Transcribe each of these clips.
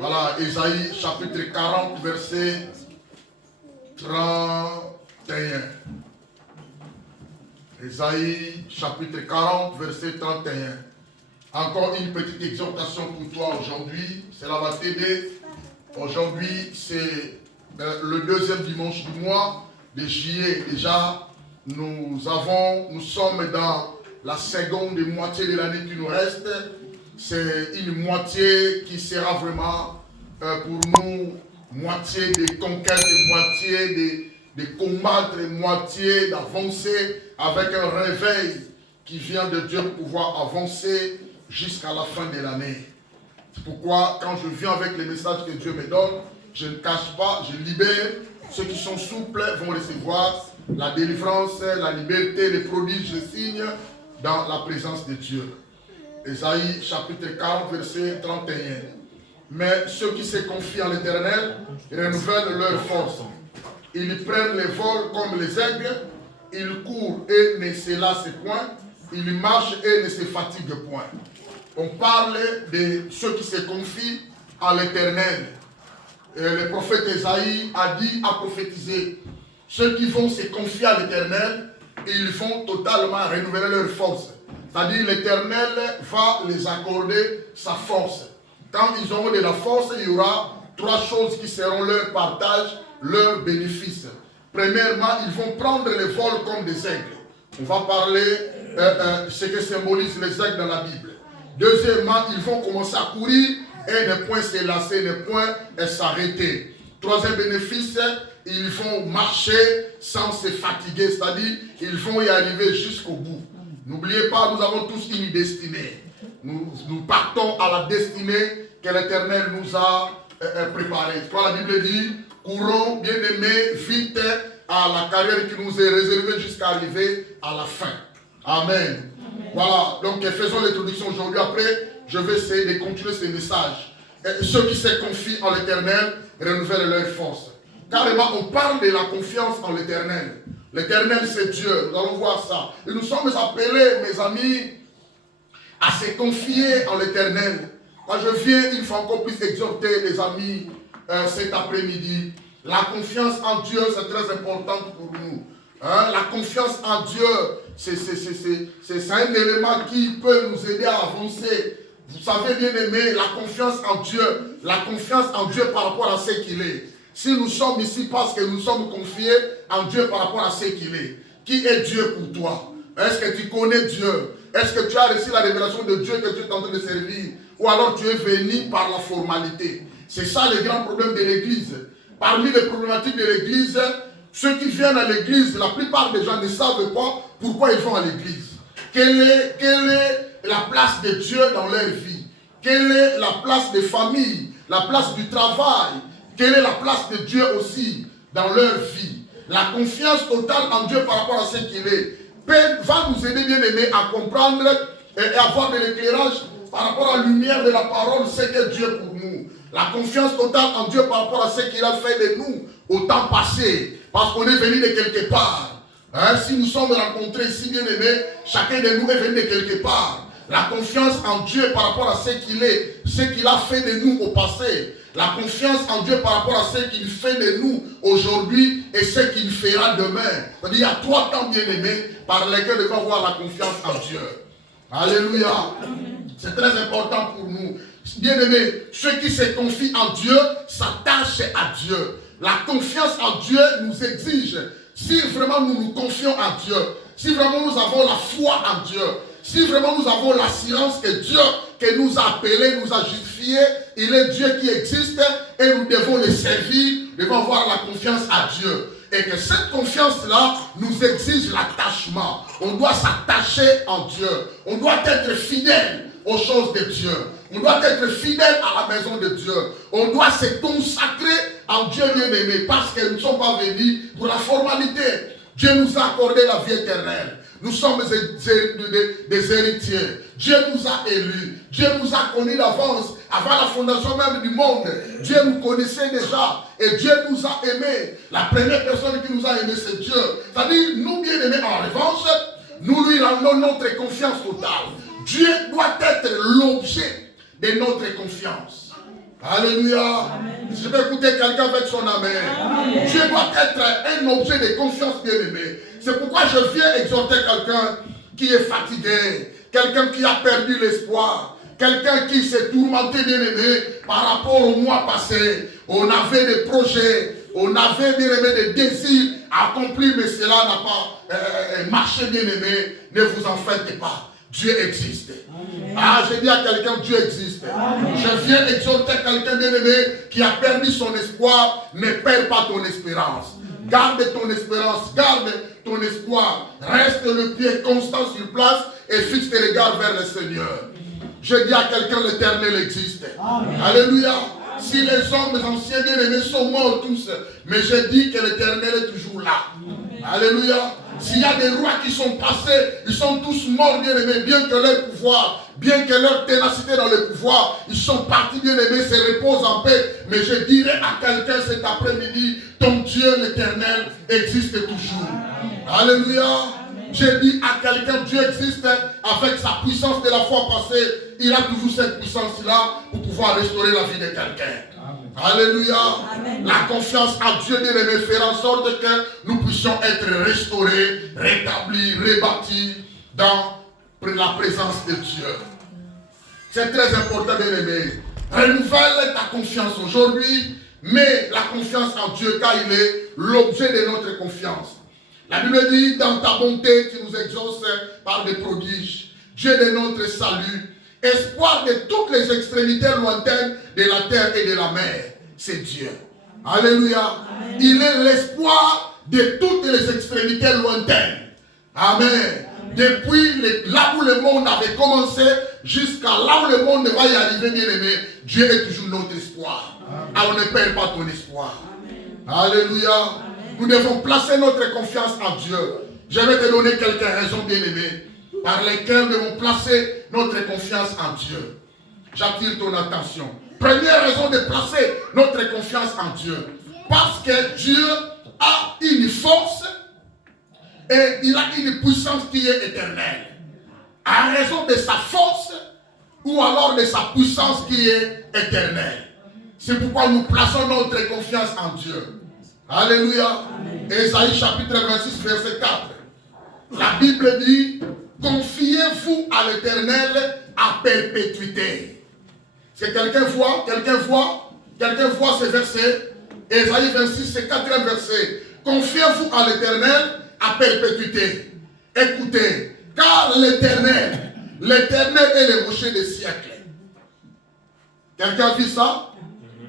Voilà, Ésaïe chapitre 40, verset 31. Ésaïe chapitre 40, verset 31. Encore une petite exhortation pour toi aujourd'hui. Cela va t'aider. Aujourd'hui, c'est le deuxième dimanche du mois de juillet. Déjà, nous sommes dans la seconde moitié de l'année qui nous reste. C'est une moitié qui sera vraiment pour nous moitié de conquête, moitié de combattre, moitié d'avancer avec un réveil qui vient de Dieu pour pouvoir avancer jusqu'à la fin de l'année. C'est pourquoi quand je viens avec les messages que Dieu me donne, je ne cache pas, je libère. Ceux qui sont souples vont recevoir la délivrance, la liberté, les prodiges, les signes dans la présence de Dieu. Ésaïe chapitre 40, verset 31. Mais ceux qui se confient en l'Éternel renouvellent leur force. Ils prennent les vols comme les aigles, ils courent et ne se lassent point, ils marchent et ne se fatiguent point. On parle de ceux qui se confient en l'Éternel. Le prophète Ésaïe a prophétisé. Ceux qui vont se confier à l'Éternel, ils vont totalement renouveler leur force. C'est-à-dire l'Éternel va les accorder sa force. Quand ils auront de la force, il y aura trois choses qui seront leur partage, leur bénéfice. Premièrement, ils vont prendre les vols comme des aigles. On va parler ce que symbolise les aigles dans la Bible. Deuxièmement, ils vont commencer à courir et ne point se lasser, ne point s'arrêter. Troisième bénéfice, ils vont marcher sans se fatiguer, c'est-à-dire ils vont y arriver jusqu'au bout. N'oubliez pas, nous avons tous une destinée. Nous partons à la destinée que l'Éternel nous a préparée. Quand la Bible dit, courons, bien-aimés, vite à la carrière qui nous est réservée jusqu'à arriver à la fin. Amen. Voilà, donc faisons l'introduction aujourd'hui. Après, je vais essayer de continuer ce message. Et ceux qui se confient en l'Éternel renouvellent leur force. Carrément, on parle de la confiance en l'Éternel. L'Éternel, c'est Dieu. Nous allons voir ça. Et nous sommes appelés, mes amis, à se confier en l'Éternel. Quand je viens, il faut encore plus exhorter les amis cet après-midi. La confiance en Dieu, c'est très important pour nous. Hein? La confiance en Dieu, c'est un élément qui peut nous aider à avancer. Vous savez, bien aimé, la confiance en Dieu par rapport à ce qu'il est. Si nous sommes ici parce que nous sommes confiés en Dieu par rapport à ce qu'il est, qui est Dieu pour toi? Est-ce que tu connais Dieu? Est-ce que tu as reçu la révélation de Dieu que tu es en train de servir? Ou alors tu es venu par la formalité? C'est ça le grand problème de l'Église. Parmi les problématiques de l'Église, ceux qui viennent à l'Église, la plupart des gens ne savent pas pourquoi ils vont à l'Église. Quelle est la place de Dieu dans leur vie? Quelle est la place des familles? La place du travail? Quelle est la place de Dieu aussi dans leur vie? La confiance totale en Dieu par rapport à ce qu'il est va nous aider, bien aimés, à comprendre et avoir de l'éclairage par rapport à la lumière de la parole, ce qu'est Dieu pour nous. La confiance totale en Dieu par rapport à ce qu'il a fait de nous au temps passé. Parce qu'on est venu de quelque part. Hein? Si nous sommes rencontrés ici, bien aimés, chacun de nous est venu de quelque part. La confiance en Dieu par rapport à ce qu'il est, ce qu'il a fait de nous au passé. La confiance en Dieu par rapport à ce qu'il fait de nous aujourd'hui et ce qu'il fera demain. C'est-à-dire, il y a trois temps, bien aimés, par lesquels nous devons avoir la confiance en Dieu. Alléluia. C'est très important pour nous. Bien aimés, ceux qui se confient en Dieu s'attachent à Dieu. La confiance en Dieu nous exige, si vraiment nous nous confions en Dieu, si vraiment nous avons la foi en Dieu, si vraiment nous avons l'assurance que Dieu qui nous a appelés, nous a justifiés, il est Dieu qui existe et nous devons le servir, nous devons avoir la confiance à Dieu. Et que cette confiance-là nous exige l'attachement. On doit s'attacher en Dieu. On doit être fidèle aux choses de Dieu. On doit être fidèle à la maison de Dieu. On doit se consacrer en Dieu bien-aimé parce que nous ne sommes pas venus pour la formalité. Dieu nous a accordé la vie éternelle. Nous sommes des héritiers. Dieu nous a élus. Dieu nous a connus d'avance. Avant la fondation même du monde, Dieu nous connaissait déjà. Et Dieu nous a aimés. La première personne qui nous a aimés, c'est Dieu. C'est-à-dire, nous bien-aimés, en revanche, nous lui rendons notre confiance totale. Dieu doit être l'objet de notre confiance. Alléluia. Je vais écouter quelqu'un avec son amen. Dieu doit être un objet de confiance, bien-aimé. C'est pourquoi je viens exhorter quelqu'un qui est fatigué, quelqu'un qui a perdu l'espoir, quelqu'un qui s'est tourmenté, bien-aimé, par rapport au mois passé. On avait des projets, on avait, bien-aimé, des désirs à accomplir, mais cela n'a pas marché, bien-aimé. Ne vous en faites pas. Dieu existe. Amen. Ah, je dis à quelqu'un, Dieu existe. Amen. Je viens exhorter quelqu'un, bien-aimé, qui a perdu son espoir. Ne perds pas ton espérance. Garde ton espérance, garde ton espoir. Reste le pied constant sur place et fixe tes regards vers le Seigneur. Je dis à quelqu'un, l'Éternel existe. Amen. Alléluia. Si les hommes anciens bien-aimés sont morts tous, mais je dis que l'Éternel est toujours là. Amen. Alléluia. S'il y a des rois qui sont passés, ils sont tous morts, bien-aimés, bien que leur pouvoir, bien que leur ténacité dans le pouvoir, ils sont partis, bien-aimés, se reposent en paix. Mais je dirais à quelqu'un cet après-midi, ton Dieu, l'Éternel, existe toujours. Amen. Alléluia. Amen. Je dis à quelqu'un, Dieu existe avec sa puissance de la fois passée. Il a toujours cette puissance-là pour pouvoir restaurer la vie de quelqu'un. Alléluia. Amen. La confiance à Dieu, bien-aimé, fera en sorte que nous puissions être restaurés, rétablis, rebâtis dans la présence de Dieu. C'est très important, bien-aimé. Renouvelle ta confiance aujourd'hui, mais la confiance en Dieu, car il est l'objet de notre confiance. La Bible dit, dans ta bonté, tu nous exauces par des prodiges. Dieu de notre salut, espoir de toutes les extrémités lointaines de la terre et de la mer. C'est Dieu. Alléluia. Amen. Il est l'espoir de toutes les extrémités lointaines. Amen. Amen. Depuis là où le monde avait commencé jusqu'à là où le monde va y arriver, bien aimé, Dieu est toujours notre espoir. Alors ne perds pas ton espoir. Amen. Alléluia. Amen. Nous devons placer notre confiance en Dieu. Je vais te donner quelques raisons, bien aimé, par lesquelles nous devons placer notre confiance en Dieu. J'attire ton attention. Première raison de placer notre confiance en Dieu. Parce que Dieu a une force et il a une puissance qui est éternelle. À raison de sa force ou alors de sa puissance qui est éternelle. C'est pourquoi nous plaçons notre confiance en Dieu. Alléluia. Ésaïe chapitre 26 verset 4. La Bible dit, confiez-vous à l'Éternel à perpétuité. C'est quelqu'un voit ce verset. Ésaïe 26, c'est 4e verset. Confiez-vous à l'Éternel à perpétuité. Écoutez, car l'Éternel est le rocher des siècles. Quelqu'un dit ça?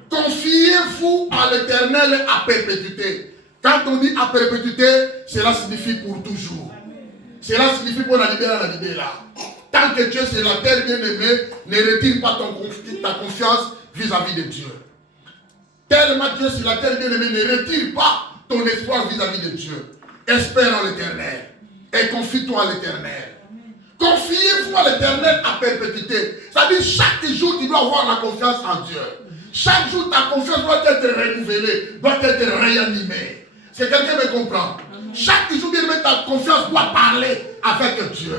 Confiez-vous à l'Éternel à perpétuité. Quand on dit à perpétuité, cela signifie pour toujours. Cela signifie pour la libérer, là. Tant que Dieu c'est la terre, bien-aimée, ne retire pas ta confiance vis-à-vis de Dieu. Tellement Dieu c'est la terre, bien-aimée, ne retire pas ton espoir vis-à-vis de Dieu. Espère en l'Éternel et confie-toi à l'Éternel. Confiez-vous à l'Éternel à perpétuité. C'est-à-dire chaque jour tu dois avoir la confiance en Dieu. Chaque jour ta confiance doit être renouvelée, doit être réanimée. C'est quelqu'un qui me comprend. Chaque jour, bien-aimé, ta confiance doit parler avec Dieu.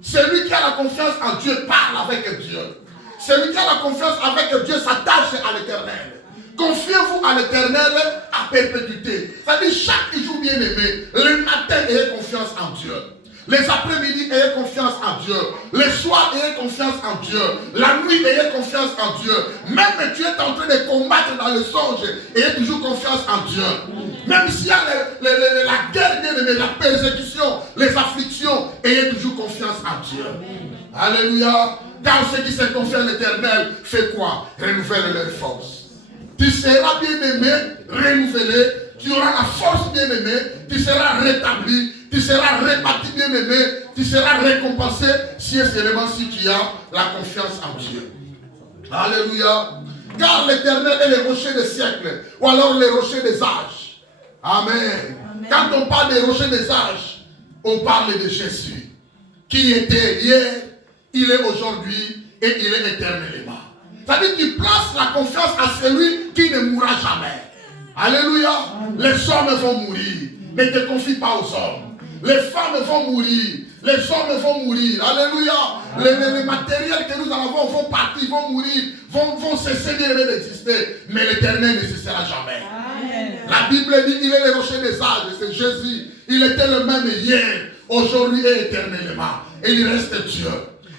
Celui qui a la confiance en Dieu parle avec Dieu. Celui qui a la confiance avec Dieu s'attache à l'Éternel. Confiez-vous à l'Éternel à perpétuité. C'est-à-dire chaque jour, bien-aimé, le matin, ayez confiance en Dieu. Les après-midi, ayez confiance en Dieu. Les soirs, ayez confiance en Dieu. La nuit, ayez confiance en Dieu. Même tu es en train de combattre dans le songe, ayez toujours confiance en Dieu. Même s'il y a la guerre, bien-aimé, la persécution, les afflictions, ayez toujours confiance en Dieu. Alléluia. Car ceux qui se confient en l'Éternel, fait quoi? Renouvelle leur force. Tu seras bien-aimé, renouvelé. Tu auras la force, bien-aimé. Tu seras rétabli. Tu seras rebâti, bien-aimé. Tu seras récompensé si et seulement si tu as la confiance en Dieu. Alléluia. Car l'Éternel est le rocher des siècles. Ou alors le rocher des âges. Amen. Amen. Quand on parle des rochers des âges, on parle de Jésus. Qui était hier, il est aujourd'hui et il est éternellement. C'est-à-dire que tu places la confiance à celui qui ne mourra jamais. Alléluia. Les hommes vont mourir. Ne te confie pas aux hommes. Les femmes vont mourir. Les hommes vont mourir. Alléluia. Les matériels que nous en avons vont partir, vont mourir, vont cesser d'exister. Mais l'éternel ne cessera jamais. Amen. La Bible dit qu'il est le rocher des âges. C'est Jésus. Il était le même hier, aujourd'hui et éternellement. Et il reste Dieu.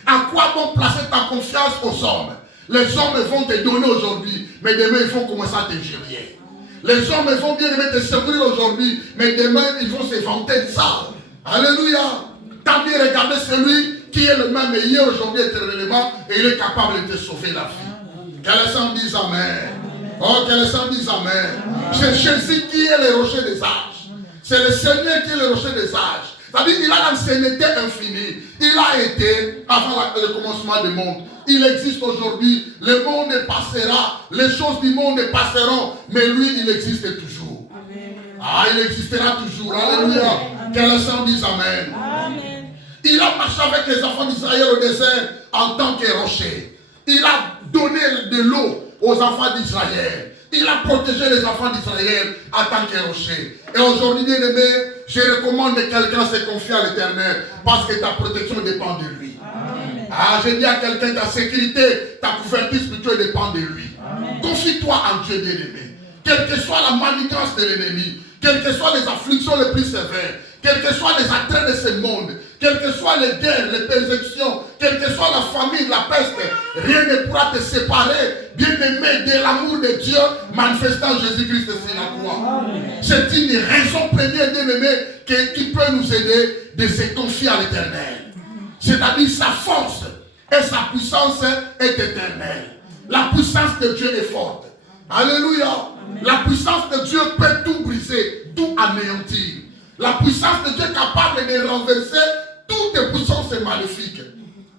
À quoi bon placer ta confiance aux hommes? Les hommes vont te donner aujourd'hui, mais demain ils vont commencer à te jurer. Les hommes vont bien aimer te servir aujourd'hui, mais demain ils vont se vanter de ça. Alléluia. Tant mieux regarder celui qui est le même hier, aujourd'hui, éternellement, et il est capable de te sauver la vie. Que les saints disent Amen. Oh, que les saints disent Amen. C'est Jésus qui est le rocher des âges. C'est le Seigneur qui est le rocher des âges. C'est-à-dire qu'il a l'ancienneté infinie. Il a été avant le commencement du monde. Il existe aujourd'hui. Le monde passera. Les choses du monde passeront. Mais lui, il existe toujours. Amen. Ah, il existera toujours. Alléluia. Que les saints disent Amen. Amen. Il a marché avec les enfants d'Israël au désert en tant que rocher. Il a donné de l'eau aux enfants d'Israël. Il a protégé les enfants d'Israël en tant que rocher. Et aujourd'hui, bien aimé, je recommande que quelqu'un se confie à l'Éternel parce que ta protection dépend de lui. Amen. Ah, je dis à quelqu'un, ta sécurité, ta couverture spirituelle dépend de lui. Confie-toi en Dieu, bien aimé. Quelle que soit la manigance de l'ennemi, quelles que soient les afflictions les plus sévères, quels que soient les attraits de ce monde, quelles que soient les guerres, les persécutions, quelle que soit la famine, la peste, rien ne pourra te séparer, bien-aimé, de l'amour de Dieu manifestant Jésus-Christ sur la croix. C'est une raison première, bien-aimé, qui peut nous aider de se confier à l'Éternel. C'est-à-dire sa force et sa puissance est éternelle. La puissance de Dieu est forte. Alléluia. La puissance de Dieu peut tout briser, tout anéantir. La puissance de Dieu est capable de renverser toutes les puissances maléfiques.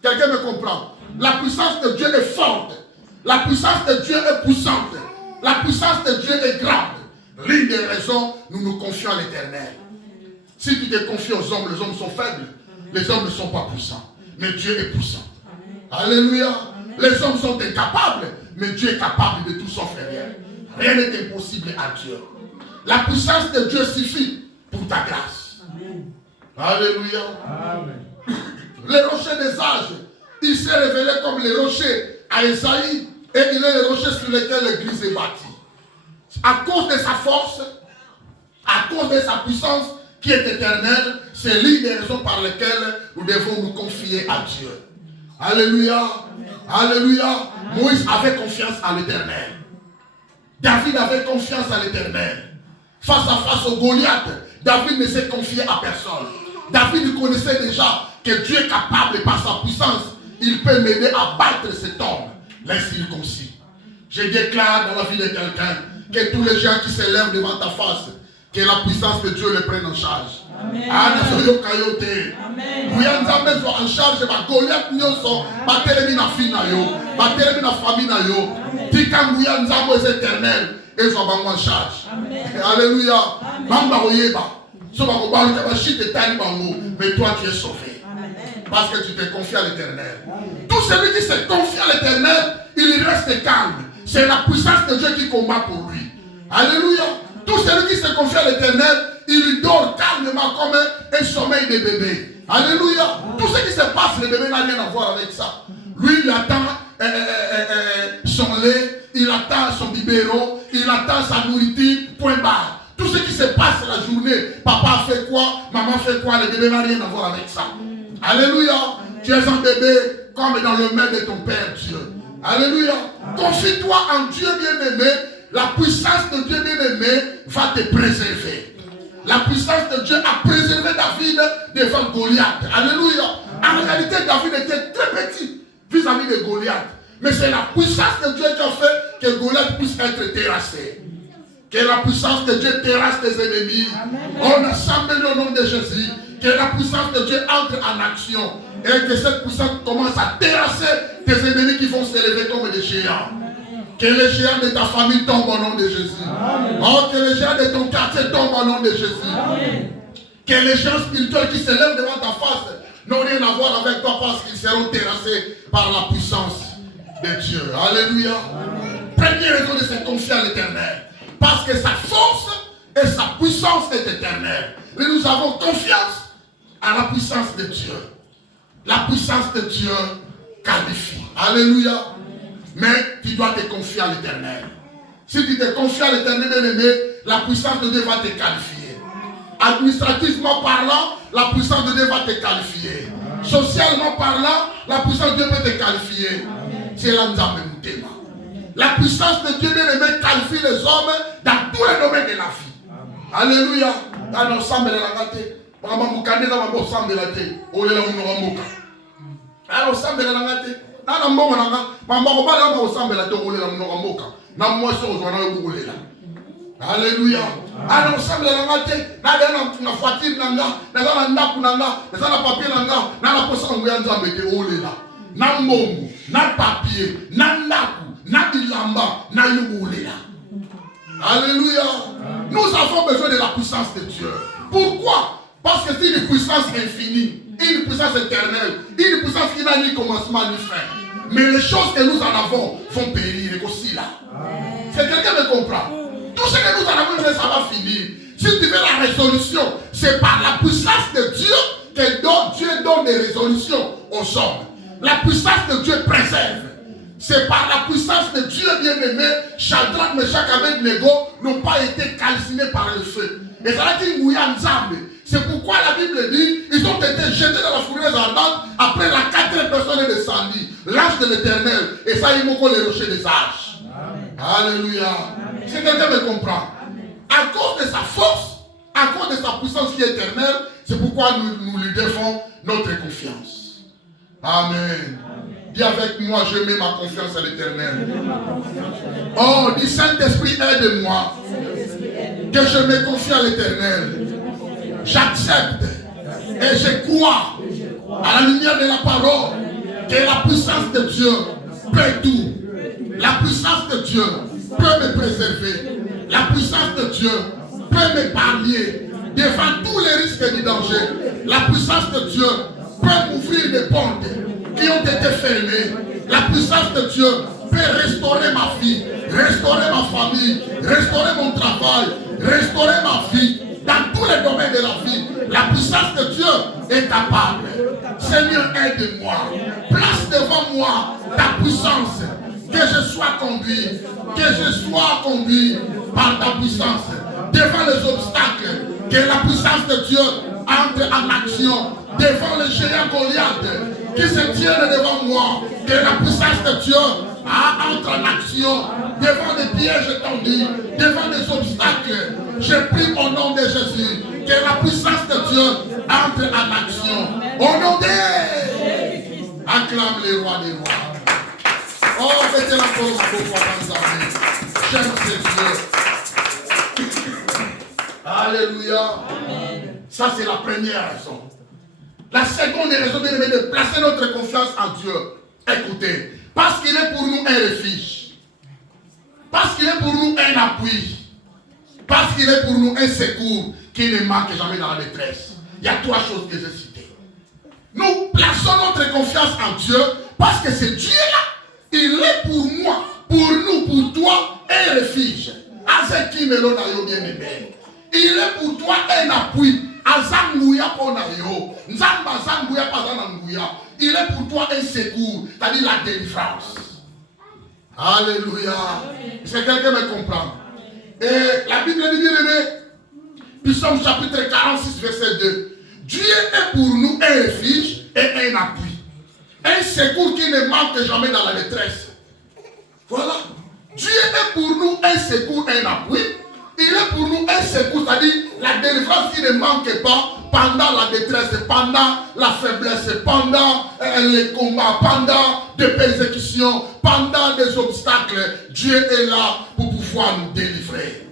Quelqu'un me comprend? La puissance de Dieu est forte. La puissance de Dieu est puissante. La puissance de Dieu est grande. L'une des raisons, nous nous confions à l'Éternel. Si tu te confies aux hommes, les hommes sont faibles. Les hommes ne sont pas puissants. Mais Dieu est puissant. Alléluia. Les hommes sont incapables. Mais Dieu est capable de tout sauf rien. Rien n'est impossible à Dieu. La puissance de Dieu suffit pour ta grâce. Amen. Alléluia. Amen. Le rocher des âges, il s'est révélé comme le rocher à Esaïe et il est le rocher sur lequel l'église est bâtie. À cause de sa force, à cause de sa puissance qui est éternelle, c'est l'une des raisons par lesquelles nous devons nous confier à Dieu. Alléluia. Amen. Alléluia. Amen. Moïse avait confiance à l'Éternel. David avait confiance à l'Éternel. Face à face au Goliath, David ne s'est confié à personne. David connaissait déjà que Dieu est capable, par sa puissance, il peut m'aider à battre cet homme, l'incirconcis. Je déclare dans la vie de quelqu'un que tous les gens qui se lèvent devant ta face, que la puissance de Dieu les prenne en charge. Amen. Amen. En charge de Goliath, éternel. Et soit en charge. Alléluia. Mais toi tu es sauvé. Parce que tu te confies à l'Éternel. Tout celui qui se confie à l'Éternel, il reste calme. C'est la puissance de Dieu qui combat pour lui. Alléluia. Tout celui qui se confie à l'Éternel, il dort calmement comme un sommeil de bébé. Alléluia. Tout ce qui se passe, le bébé n'a rien à voir avec ça. Lui, il attend son lait, il attend son biberon, il attend sa nourriture, point barre. Tout ce qui se passe la journée, papa fait quoi, maman fait quoi, le bébé n'a rien à voir avec ça. Alléluia. Tu es un bébé comme dans le main de ton Père Dieu. Alléluia. Confie-toi en Dieu bien-aimé. La puissance de Dieu bien-aimé va te préserver. La puissance de Dieu a préservé David devant Goliath. Alléluia. En réalité, David était très petit vis-à-vis de Goliath. Mais c'est la puissance de Dieu qui a fait que Goliath puisse être terrassé. Que la puissance de Dieu terrasse tes ennemis. On assemble au nom de Jésus. Que la puissance de Dieu entre en action. Et que cette puissance commence à terrasser tes ennemis qui vont se lever comme des géants. Que les géants de ta famille tombent au nom de Jésus. Amen. Oh, que les géants de ton quartier tombent au nom de Jésus. Amen. Que les géants spirituels qui se lèvent devant ta face n'ont rien à voir avec toi parce qu'ils seront terrassés par la puissance de Dieu. Alléluia. Amen. Première raison de se confier à l'Éternel. Parce que sa force et sa puissance est éternelle. Et nous avons confiance à la puissance de Dieu. La puissance de Dieu qualifie. Alléluia. Mais tu dois te confier à l'Éternel. Si tu te confies à l'Éternel, bien-aimé, la puissance de Dieu va te qualifier. Administrativement parlant, la puissance de Dieu va te qualifier. Socialement parlant, la puissance de Dieu peut te qualifier. C'est l'ensemble du thème. La puissance de Dieu, bien-aimé, qualifie les hommes dans tous les domaines de la vie. Alléluia. Dans l'ensemble de la gâte. Par exemple, vous dans l'ensemble de la gâte. Au lieu de l'ensemble. Dans l'ensemble de la gâte. Dans l'ensemble de la gâte. Dans l'ensemble de la gâte. Au lieu de l'ensemble. Dans moi, je suis alléluia. À l'ensemble de la gâte. Dans la voiture, dans la nappe, dans la papier, dans la poche, on va en mettre au lieu là. Dans le monde, dans le papier, dans la nappe. Alléluia. Nous avons besoin de la puissance de Dieu. Pourquoi? Parce que c'est une puissance infinie, une puissance éternelle, une puissance qui n'a ni commencement ni fin. Mais les choses que nous en avons vont périr aussi là. C'est quelqu'un qui me comprend. Tout ce que nous en avons, ça va finir. Si tu veux la résolution, c'est par la puissance de Dieu que Dieu donne des résolutions aux hommes. La puissance de Dieu préserve. C'est par la puissance de Dieu bien-aimé, Shadrach, Meshach, Abednego n'ont pas été calcinés par le feu. Et ça a dit c'est pourquoi la Bible dit ils ont été jetés dans la fournaise ardente après la quatrième personne descendue, l'âge de l'Éternel. Et ça, ils m'ont collé les rochers des âges. Alléluia. Si quelqu'un me comprend, à cause de sa force, à cause de sa puissance qui est éternelle, c'est pourquoi nous lui devons notre confiance. Amen. Dis avec moi, je mets ma confiance à l'Éternel. Oh, dis Saint-Esprit, aide-moi. Que je me confie à l'Éternel. J'accepte et je crois à la lumière de la parole que la puissance de Dieu peut tout. La puissance de Dieu peut me préserver. La puissance de Dieu peut m'épargner devant tous les risques du danger. La puissance de Dieu peut m'ouvrir des portes qui ont été fermées. La puissance de Dieu peut restaurer ma vie, restaurer ma famille, restaurer mon travail, restaurer ma vie. Dans tous les domaines de la vie, la puissance de Dieu est capable. Seigneur, aide-moi. Place devant moi ta puissance. Que je sois conduit par ta puissance. Devant les obstacles, que la puissance de Dieu entre en action. Devant les géants Goliath qui se tiennent devant moi, que la puissance de Dieu entre en action. Devant des pièges tendus, devant des obstacles, je prie au nom de Jésus que la puissance de Dieu entre en action. Au nom de Jésus, acclame les rois des rois. Oh, mettez la pause pour pouvoir amis. J'aime ces Dieu. Alléluia. Amen. Ça, c'est la première raison. La seconde raison, bien aimé, de placer notre confiance en Dieu. Écoutez, parce qu'il est pour nous un refuge. Parce qu'il est pour nous un appui. Parce qu'il est pour nous un secours qui ne manque jamais dans la détresse. Il y a trois choses que j'ai citées. Nous plaçons notre confiance en Dieu parce que ce Dieu-là, il est pour moi, pour nous, pour toi, un refuge. Il est pour toi un appui. Il est pour toi un secours, c'est-à-dire la délivrance. Alléluia. Est-ce que quelqu'un me comprend? Et la Bible dit bien aimé, Psaume chapitre 46, verset 2. Dieu est pour nous un refuge et un appui. Un secours qui ne manque jamais dans la détresse. Voilà. Dieu est pour nous un secours et un appui. Il est pour nous un secours, c'est-à-dire la délivrance qui ne manque pas pendant la détresse, pendant la faiblesse, pendant les combats, pendant des persécutions, pendant des obstacles. Dieu est là pour pouvoir nous délivrer.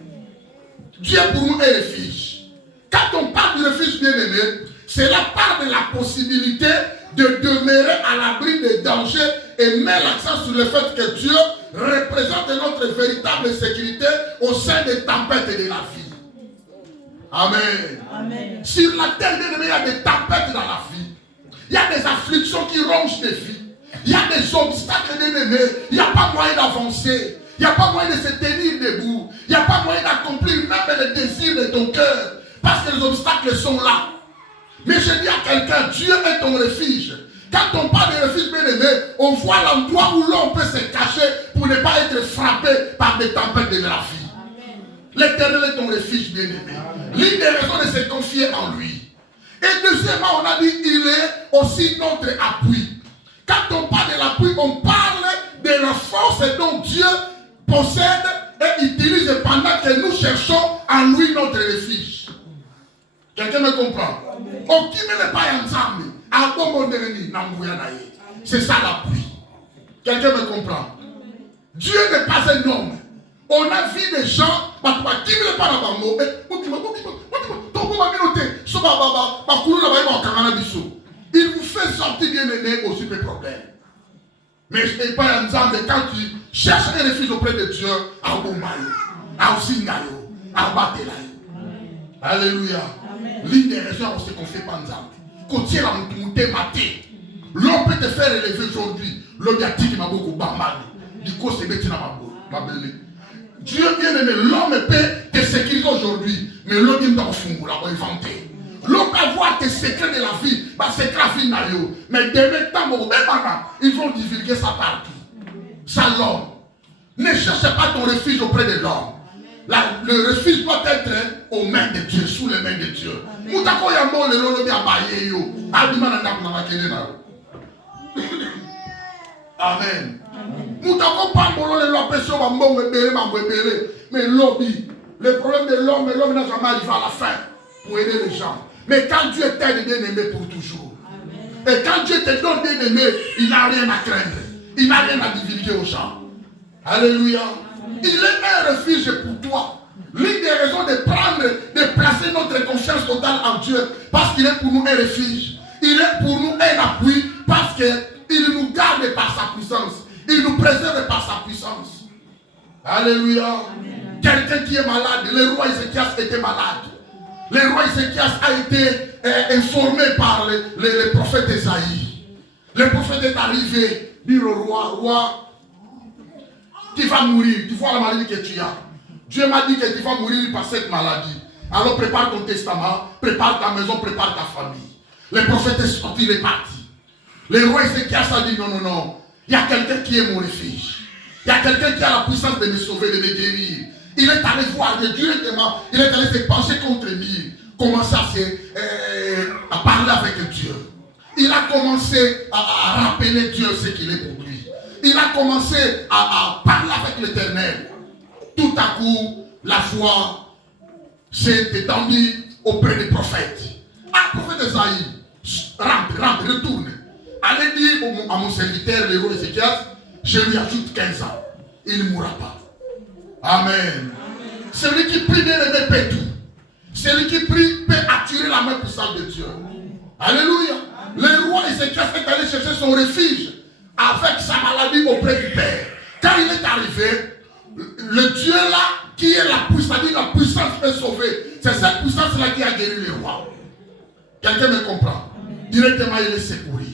Dieu est pour nous un refuge. Quand on parle de refuge bien-aimé, cela parle de la possibilité de demeurer à l'abri des dangers et met l'accent sur le fait que Dieu représente notre véritable sécurité au sein des tempêtes de la vie. Amen. Amen. Sur la terre, il y a des tempêtes dans la vie. Il y a des afflictions qui rongent des vies. Il y a des obstacles bien-aimés. Il n'y a pas moyen d'avancer. Il n'y a pas moyen de se tenir debout. Il n'y a pas moyen d'accomplir même les désirs de ton cœur. Parce que les obstacles sont là. Mais je dis à quelqu'un, Dieu est ton refuge. Quand on parle de refuge, bien aimé, on voit l'endroit où l'on peut se cacher pour ne pas être frappé par des tempêtes de la vie. L'Éternel est ton refuge, bien aimé. L'une des raisons de se confier en lui. Et deuxièmement, on a dit, il est aussi notre appui. Quand on parle de l'appui, on parle de la force dont Dieu possède et utilise pendant que nous cherchons en lui notre refuge. Quelqu'un me comprend? C'est ça l'appui. Quelqu'un me comprend? Dieu n'est pas un homme. On a vu des gens, il vous fait sortir bien aimé au super problème. Mais quand tu cherches un refuge auprès de Dieu, alléluia. L'une des raisons où on se confie pas en l'homme peut te faire élever aujourd'hui. L'homme a dit qu'il m'a beaucoup bambal. Du coup, c'est ma belle. Dieu bien aimé, l'homme peut te sécuriser aujourd'hui, mais l'homme est dans le fond, l'a inventé. L'homme peut avoir tes secrets de la vie, c'est que la vie n'a eu. Mais demain, ils vont divulguer ça partout. Ça, l'homme. Ne cherche pas ton refuge auprès de l'homme. Le refuge doit être aux mains de Dieu, sous les mains de Dieu. Amen. Mais lobby, le problème de l'homme n'a jamais arrivé à la fin pour aider les gens. Mais quand Dieu t'aide, bien aimé pour toujours. Et quand Dieu te donne bien aimé, il n'a rien à craindre. Il n'a rien à divulguer aux gens. Alléluia. Il est un refuge pour toi. L'une des raisons de placer notre confiance totale en Dieu, parce qu'il est pour nous un refuge. Il est pour nous un appui, parce qu'il nous garde par sa puissance. Il nous préserve par sa puissance. Alléluia. Quelqu'un qui est malade, le roi Ézéchias était malade. Le roi Ézéchias a été informé par le prophète Esaïe. Le prophète est arrivé, dit au roi, tu vas mourir, tu vois la maladie que tu as. Dieu m'a dit que tu vas mourir par cette maladie. Alors prépare ton testament, prépare ta maison, prépare ta famille. Le prophète est sorti, il est parti. Le roi Ézéchias a dit non. Il y a quelqu'un qui est mon refuge. Il y a quelqu'un qui a la puissance de me sauver, de me guérir. Il est allé voir Dieu directement. Il est allé se pencher contre lui. Commencer à parler avec Dieu. Il a commencé à rappeler Dieu ce qu'il est pour lui. Il a commencé à parler avec l'Éternel. Tout à coup, la foi s'est étendue auprès des prophètes. Ah, prophète Esaïe, rentre, retourne. Allez dire à mon serviteur, le roi Ézéchias, je lui ajoute 15 ans. Il ne mourra pas. Amen. Celui qui prie bien aimé paie tout. Celui qui prie peut attirer la main puissante de Dieu. Alléluia. Le roi Ézéchias est allé chercher son refuge avec sa maladie auprès du Père. Quand il est arrivé, le Dieu là, qui est la puissance, c'est-à-dire la puissance peut sauver. C'est cette puissance-là qui a guéri le roi. Quelqu'un me comprend? Directement, il est secouru.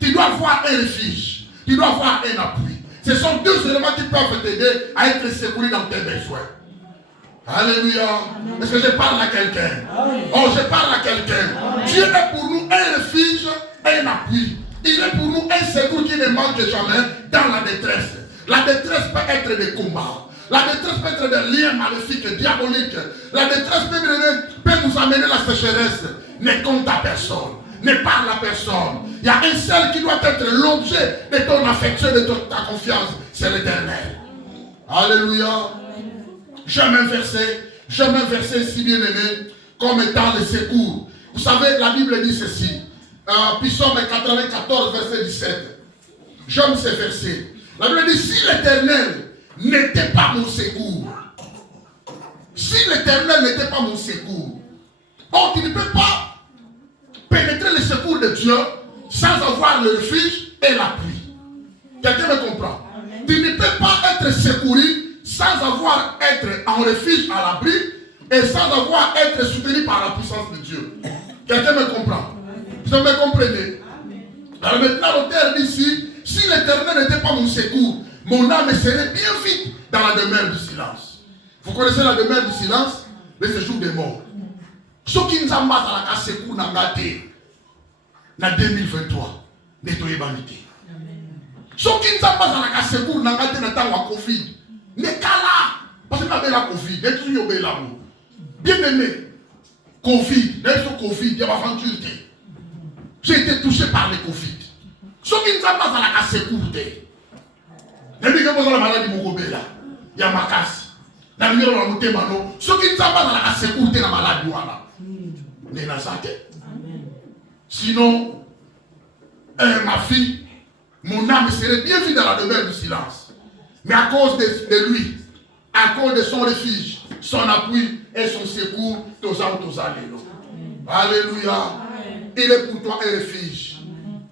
Tu dois avoir un refuge. Tu dois avoir un appui. Ce sont deux éléments qui peuvent t'aider à être secouru dans tes besoins. Alléluia. Est-ce que je parle à quelqu'un? Oh, je parle à quelqu'un. Dieu est pour nous un refuge et un appui. Il est pour nous un secours qui ne manque jamais dans la détresse. La détresse peut être des combats. La détresse peut être des liens maléfiques, diaboliques. La détresse peut nous amener la sécheresse. Ne compte à personne. Ne parle à personne. Il y a un seul qui doit être l'objet de ton affection, de ta confiance. C'est l'Éternel. Alléluia. J'aime un verset si bien aimé, comme étant le secours. Vous savez, la Bible dit ceci. Psaume 94, verset 17. J'aime ce verset. La Bible dit, si l'Éternel n'était pas mon secours, si l'Éternel n'était pas mon secours, oh, tu ne peux pas pénétrer le secours de Dieu sans avoir le refuge et l'appui. Quelqu'un me comprend? Amen. Tu ne peux pas être secouru sans avoir être en refuge à l'abri et sans avoir être soutenu par la puissance de Dieu. Quelqu'un me comprend? Vous me comprenez? Alors maintenant l'auteur dit ici, si l'Éternel n'était pas mon secours, mon âme serait bien vite dans la demeure du silence. Vous connaissez la demeure du silence? Le séjour des morts. Ce qui nous a mis à la secours n'a gâté. na 2023 nettoyer vanité. Ce qui ne sont pas dans la secours n'a pas été dans la Covid. N'est qu'à là. Parce que la Covid, n'est toujours bien là. Bien aimé, Covid, n'est-ce que Covid, il y a aventure. J'ai été touché par le Covid. Ce qui ne sont pas dans la secours. Et puis, quand vous avez la maladie, il y a ma casse. Dans le milieu de mano, ce qui ne sont pas dans la secours, la maladie, n'est pas ça. Sinon, ma fille, mon âme serait bien vue dans la demeure du silence. Mais à cause de lui, à cause de son refuge, son appui et son secours, tous alléluia. Alléluia. Il est pour toi un refuge.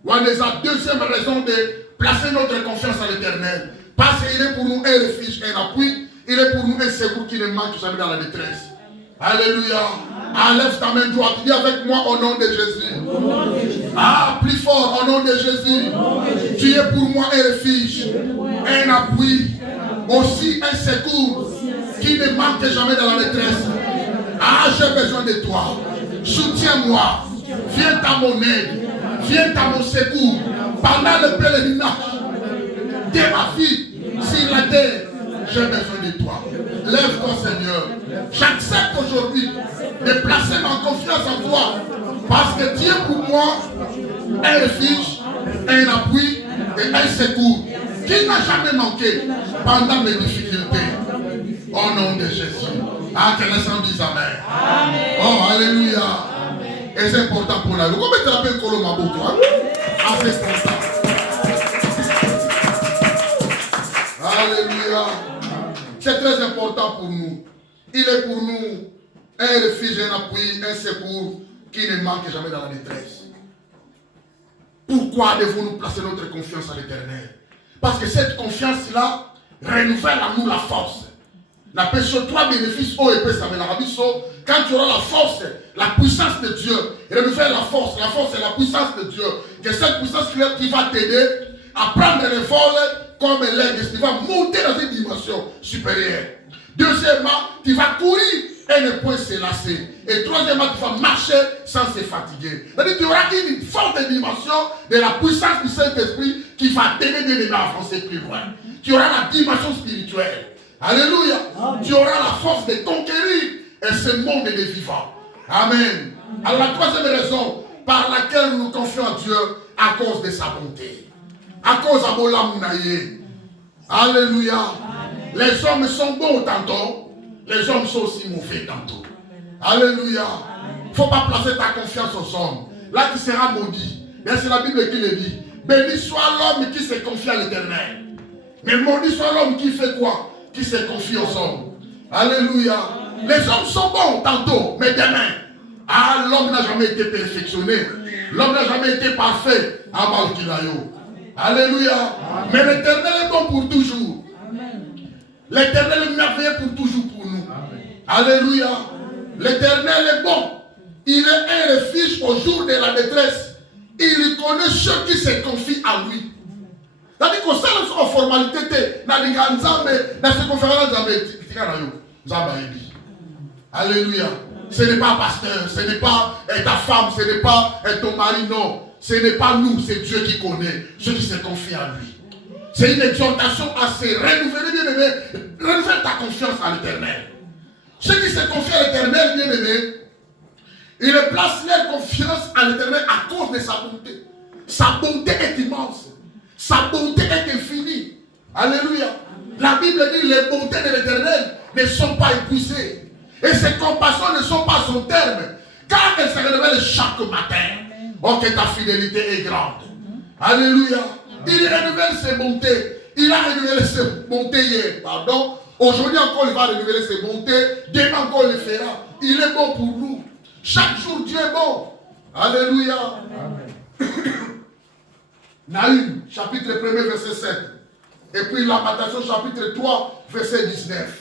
On est la deuxième raison de placer notre confiance à l'Éternel. Parce qu'il est pour nous un refuge, un appui. Il est pour nous un secours qui ne manque jamais dans la détresse. Alléluia. Enlève ta main droite. Dis avec moi au nom de Jésus. Ah, plus fort au nom de Jésus. Tu es pour moi un refuge, un appui, aussi un secours qui ne manque jamais dans la détresse. Ah, j'ai besoin de toi. Soutiens-moi. Viens à mon aide. Viens à mon secours. Pendant le pèlerinage de ma vie sur la terre, j'ai besoin de toi. Lève-toi, Seigneur. J'accepte aujourd'hui de placer ma confiance en toi. Parce que tu es pour moi un refuge, un appui et un secours qui n'a jamais manqué pendant mes difficultés. Au nom de Jésus. Ah, que les gens disent Amen. Amen. Oh, Alléluia. Amen. Et c'est important pour la vie. Comment tu l'appelles Colomabo, toi? Ah, c'est important. Alléluia. C'est très important pour nous. Il est pour nous un refuge, un appui, un secours qui ne manque jamais dans la détresse. Pourquoi devons-nous placer notre confiance à l'Éternel? Parce que cette confiance-là renouvelle à nous la force. La personne, trois bénéfices, oh et quand tu auras la force, la puissance de Dieu, renouvelle la force et la puissance de Dieu. Que cette puissance qui va t'aider à prendre le vol comme l'aigle, tu vas monter dans une dimension supérieure. Deuxièmement, tu vas courir et ne point se lasser. Et troisièmement, tu vas marcher sans se fatiguer. C'est-à-dire que tu auras une forte dimension de la puissance du Saint-Esprit qui va t'aider à avancer plus loin. Tu auras la dimension spirituelle. Alléluia. Amen. Tu auras la force de conquérir ce monde des vivants. Amen. Alors la troisième raison par laquelle nous nous confions à Dieu, à cause de sa bonté. À cause de Mola Mounaye. Alléluia. Amen. Les hommes sont bons tantôt, les hommes sont aussi mauvais tantôt. Alléluia. Il ne faut pas placer ta confiance aux hommes. Là tu seras maudit. Et c'est la Bible qui le dit. Béni soit l'homme qui se confie à l'Éternel. Mais maudit soit l'homme qui fait quoi? Qui se confie aux hommes. Alléluia. Les hommes sont bons tantôt, mais demain. Ah, l'homme n'a jamais été perfectionné. L'homme n'a jamais été parfait. Alléluia. Mais l'Éternel est bon pour toujours. L'Éternel est merveilleux pour toujours pour nous. Alléluia. L'Éternel est bon. Il est un refuge au jour de la détresse. Il connaît ceux qui se confient à lui. C'est-à-dire que ça, c'est une formalité. Alléluia. Ce n'est pas pasteur, ce n'est pas ta femme, ce n'est pas ton mari, non. Ce n'est pas nous, c'est Dieu qui connaît ceux qui se confient à lui. C'est une exhortation à se renouveler, bien aimé. Renouvelle ta confiance à l'Éternel. Ceux qui se confient à l'Éternel, bien aimé, ils placent leur confiance à l'Éternel à cause de sa bonté. Sa bonté est immense. Sa bonté est infinie. Alléluia. La Bible dit les bontés de l'Éternel ne sont pas épuisées. Et ses compassions ne sont pas à son terme. Car elles se révèlent chaque matin. Oh, que ta fidélité est grande. Alléluia. Il renouvelle ses bontés. Il a renouvelé ses bontés hier. Pardon. Aujourd'hui encore, il va renouveler ses bontés. Demain encore, il le fera. Il est bon pour nous. Chaque jour, Dieu est bon. Alléluia. Amen. Nahum, chapitre 1, verset 7. Et puis Lamentation, chapitre 3, verset 19.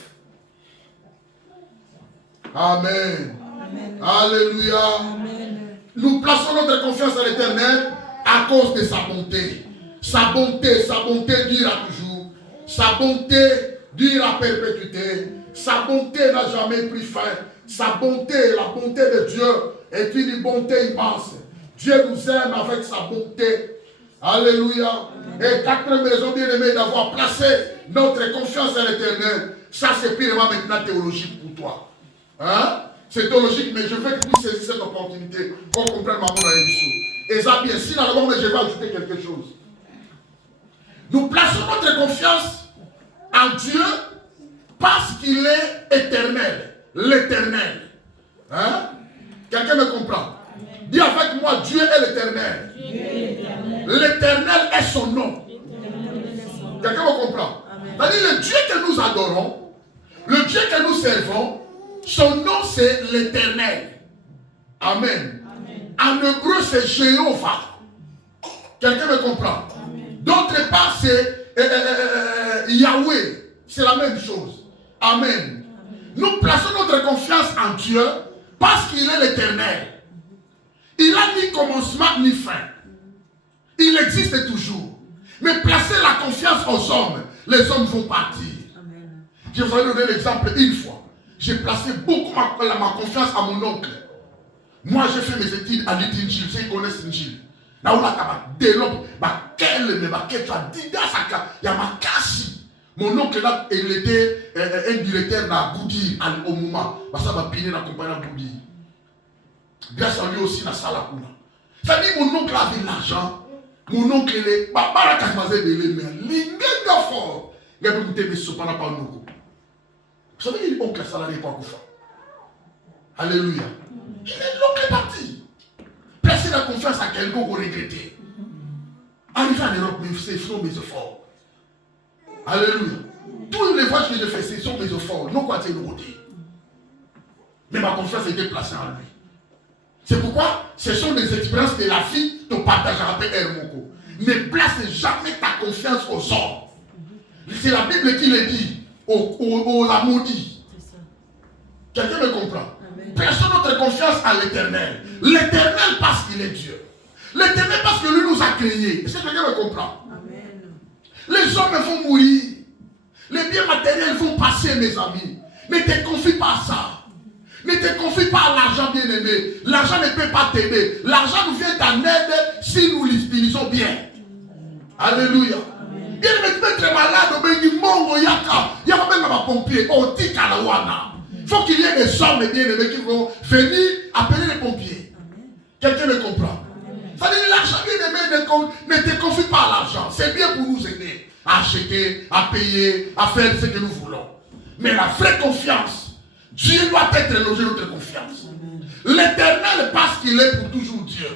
Amen. Amen. Alléluia. Amen. Nous plaçons notre confiance à l'Éternel à cause de sa bonté. Sa bonté dure toujours. Sa bonté dure à perpétuité. Sa bonté n'a jamais pris fin. Sa bonté, la bonté de Dieu est une bonté immense Dieu nous aime avec sa bonté. Alléluia. Et quatrième raison, bien aimé, d'avoir placé notre confiance à l'Éternel. Ça, c'est purement maintenant théologique pour toi. Hein? C'est théologique, mais je veux que tu saisisses cette opportunité pour comprendre ma bonne émission. Et ça, bien, si d'abord, mais je vais ajouter quelque chose. Nous plaçons notre confiance en Dieu parce qu'il est éternel. L'éternel. Hein? Quelqu'un me comprend? Dis avec moi, Dieu est l'éternel. L'éternel est son nom. Quelqu'un me comprend? C'est-à-dire le Dieu que nous adorons, le Dieu que nous servons, son nom c'est l'éternel. Amen. En hébreu c'est Jéhovah. Quelqu'un me comprend? D'autre part c'est Yahweh. C'est la même chose. Amen. Nous plaçons notre confiance en Dieu parce qu'il est l'éternel. Il n'a ni commencement ni fin. Il existe toujours. Mais placer la confiance aux hommes, les hommes vont partir. Amen. Je vous ai donné l'exemple une fois. J'ai placé beaucoup ma confiance à mon oncle. Moi, j'ai fait mes études à l'Itinjil. Ceux qui connaissent l'Injil. Là où là, dès l'homme, mon oncle là, il était un directeur dans Goudi au moment. Ça m'a piné dans la compagnie de Goudi. Grâce à lui aussi, dans la salle à Kouna. Ça dit, mon oncle avait l'argent. Mon oncle est. Fort. Il a écouté mes sopas par nous. Vous savez, il est oncle salarié pour Koufa. Alléluia. Il est l'oncle parti. Placer la confiance à quelqu'un qu'on regrettait. Arriver en Europe, ce sont mes efforts. Alléluia. Tous les voyages que j'ai fait, ce sont mes efforts. Non, quoi, c'est le côté. Mais ma confiance était placée en lui. C'est pourquoi ce sont des expériences de la vie que tu partageras avec Hermoko. Ne place jamais ta confiance aux hommes. C'est la Bible qui le dit aux maudits. Quelqu'un me comprend? Plaçons notre confiance à l'Éternel. L'Éternel parce qu'il est Dieu. L'Éternel parce que lui nous a créés. Est-ce que quelqu'un me comprend? Amen. Les hommes vont mourir. Les biens matériels vont passer, mes amis. Ne te confie pas à ça. Ne te confie pas à l'argent, bien aimé. L'argent ne peut pas t'aider. L'argent nous vient en aide si nous l'utilisons bien. Alléluia. Bien aimé, tu peux être malade, il y a même un pompier. Il faut qu'il y ait des hommes bien aimés qui vont venir appeler les pompiers. Quelqu'un me comprend? Ça veut dire l'argent, bien aimé, ne te confie pas à l'argent. C'est bien pour nous aider à acheter, à payer, à faire ce que nous voulons. Mais la vraie confiance, Dieu doit être logé notre confiance. L'Éternel parce qu'il est pour toujours Dieu.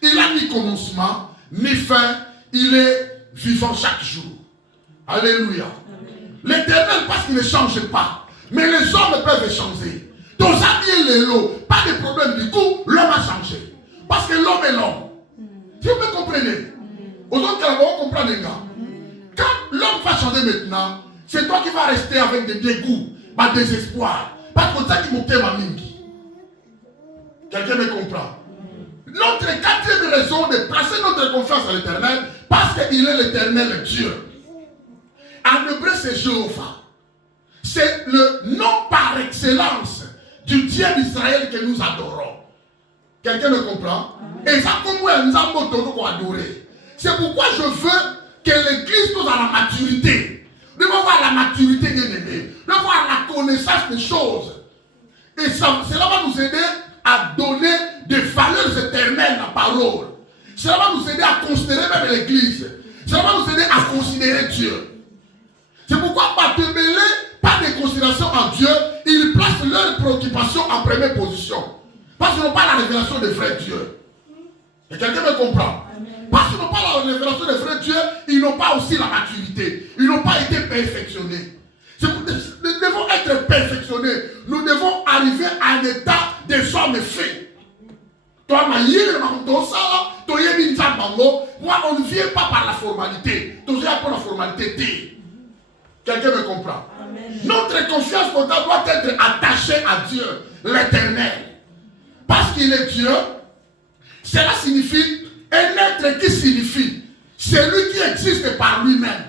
Il n'a ni commencement, ni fin. Il est vivant chaque jour. Alléluia. L'Éternel parce qu'il ne change pas. Mais les hommes peuvent changer. Dans un bien les lots, pas de problème du coup, l'homme a changé. Parce que l'homme est l'homme. Si vous me comprenez. Aujourd'hui, on comprend les gars. Quand l'homme va changer maintenant, c'est toi qui vas rester avec des dégoûts, des désespoir. Pas comme ça qui m'occupe ma mingi. Quelqu'un me comprend? Notre quatrième raison de placer notre confiance à l'Éternel, parce qu'il est l'Éternel Dieu. En hébreu, c'est Jéhovah. C'est le nom par excellence du Dieu d'Israël que nous adorons. Quelqu'un me comprend? Et ça, comme nous avons adoré. C'est pourquoi je veux que l'Église soit à la maturité. Nous devons voir la maturité bien aimée. Nous devons voir la connaissance des choses. Et ça, cela va nous aider à donner des valeurs éternelles à la parole. Cela va nous aider à considérer même l'Église. Cela va nous aider à considérer Dieu. C'est pourquoi pas te mêler, pas de considération en Dieu, ils placent leurs préoccupations en première position. Parce qu'ils n'ont pas la révélation de vrai Dieu. Et quelqu'un me comprend? Parce qu'ils n'ont pas la révélation de vrai Dieu, ils n'ont pas aussi la maturité. Ils n'ont pas été perfectionnés. Nous devons être perfectionnés. Nous devons arriver à un état des hommes faits. Toi, moi, on ne vient pas par la formalité. Tu viens pour la formalité. Quelqu'un me comprend? Amen. Notre confiance doit être attachée à Dieu, l'Éternel. Parce qu'il est Dieu, cela signifie un être qui signifie celui qui existe par lui-même.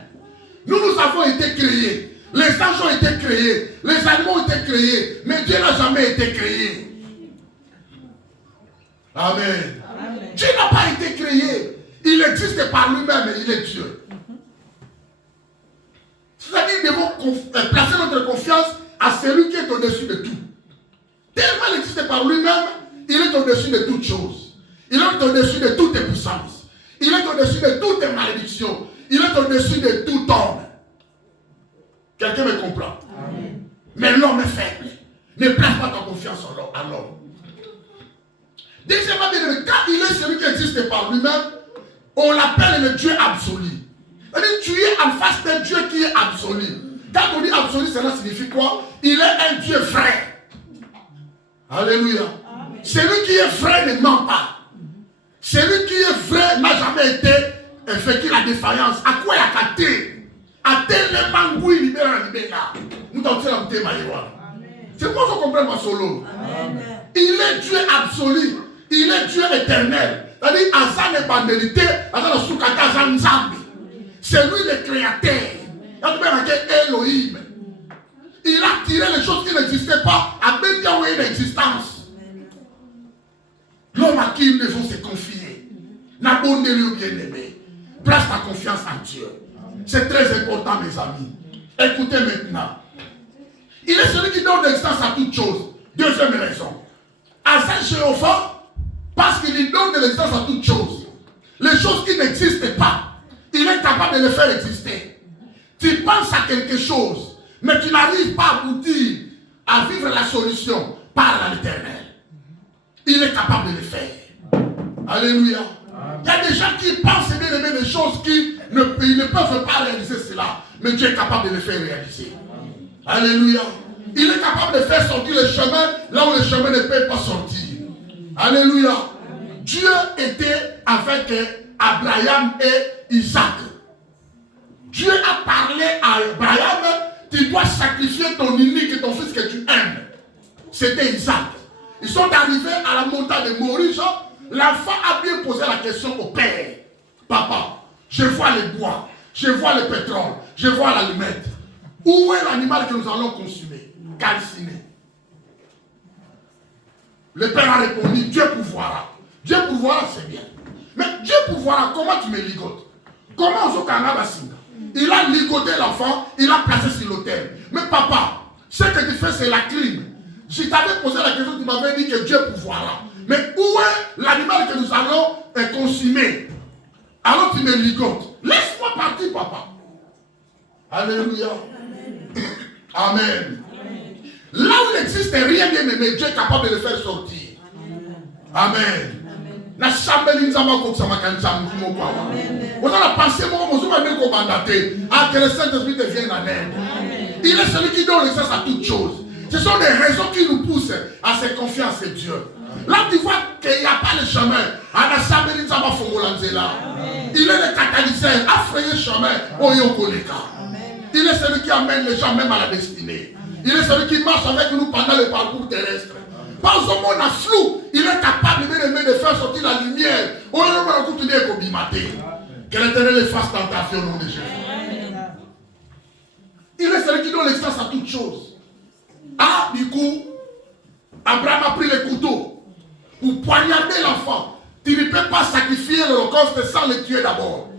Nous avons été créés. Les anges ont été créés. Les animaux ont été créés. Mais Dieu n'a jamais été créé. Amen. Dieu n'a pas été créé. Il existe par lui-même et il est Dieu. C'est-à-dire que nous devons placer notre confiance à celui qui est au-dessus de tout. Tellement il existe par lui-même, il est au-dessus de toutes choses. Il est au-dessus de toutes les puissances. Il est au-dessus de toutes les malédictions. Il est au-dessus de tout homme. Quelqu'un me comprend? Amen. Mais l'homme est faible. Ne place pas ta confiance à l'homme. Deuxièmement, quand il est celui qui existe par lui-même, on l'appelle le Dieu absolu. C'est-à-dire, tu es en face d'un Dieu qui est absolu. Quand on dit absolu, cela signifie quoi? Il est un Dieu vrai. Alléluia. Amen. Celui qui est vrai ne ment pas. Celui qui est vrai n'a jamais été fait la défaillance. À quoi il a capté? À tel mangou il libère là. Nous t'en tirons tes maillots. C'est moi qui comprends ma solo. Amen. Il est Dieu absolu. Il est Dieu éternel. C'est-à-dire, à sa nébandelité, à sa soukata, à sa nzambi. C'est lui le créateur. Il a marqué Elohim. Il a tiré les choses qui n'existaient pas à bénir une existence. L'homme à qui il faut se confier. N'a pas de bien-aimé. Place ta confiance en Dieu. C'est très important, mes amis. Écoutez maintenant. Il est celui qui donne l'existence à toutes choses. Deuxième raison. À Saint-Jéhovah, parce qu'il donne de l'existence à toutes choses. Les choses qui n'existent pas, il est capable de les faire exister. Tu penses à quelque chose, mais tu n'arrives pas à aboutir à vivre la solution par l'Éternel. Il est capable de le faire. Alléluia. Il y a des gens qui pensent bien aimer des choses qui ne peuvent pas réaliser cela, mais Dieu est capable de les faire réaliser. Alléluia. Il est capable de faire sortir le chemin là où le chemin ne peut pas sortir. Alléluia. Dieu était avec Abraham et Isaac. Dieu a parlé à Abraham, tu dois sacrifier ton unique, ton fils que tu aimes. C'était Isaac. Ils sont arrivés à la montagne de Moriah. L'enfant a bien posé la question au père. Papa, je vois les bois, je vois le pétrole, je vois l'allumette. Où est l'animal que nous allons consumer? Calciné. Le père a répondu, Dieu pourvoira. Dieu pourvoira, c'est bien. Mais Dieu pourvoira, comment tu me ligotes? Comment on s'en il a ligoté l'enfant, il a placé sur l'autel. Mais papa, ce que tu fais, c'est la crime. Si tu avais posé la question, tu m'avais dit que Dieu pourvoira. Mais où est l'animal que nous allons consumer? Alors tu me ligotes. Laisse-moi partir, papa. Alléluia. Amen. Amen. Là où il n'existe rien bien aimé, Dieu est capable de le faire sortir. Amen. Na chambeli nzama ko sama kancha mfumo kwa. On a la pensée moi mozuma ne ko mandaté. Ah que le Saint-Esprit te vienne en aide. Il est celui qui donne l'existence à toutes choses. Ce sont des raisons qui nous poussent à se confier en ce Dieu. Là tu vois qu'il n'y a pas le chemin. Ana chambeli nzama fongolanzela. Il est le catalyseur à frayer le chemin au yokoleka. Il est celui qui amène les gens même à la destinée. Il est celui qui marche avec nous pendant le parcours terrestre. Pas au monde à flou, il est capable de faire sortir la lumière. Que l'Éternel les fasse tentation au nom de Jésus. Il est celui qui donne l'existence à toutes choses. Ah, du coup, Abraham a pris le couteau pour poignarder l'enfant. Tu ne peux pas sacrifier l'holocauste sans le tuer d'abord,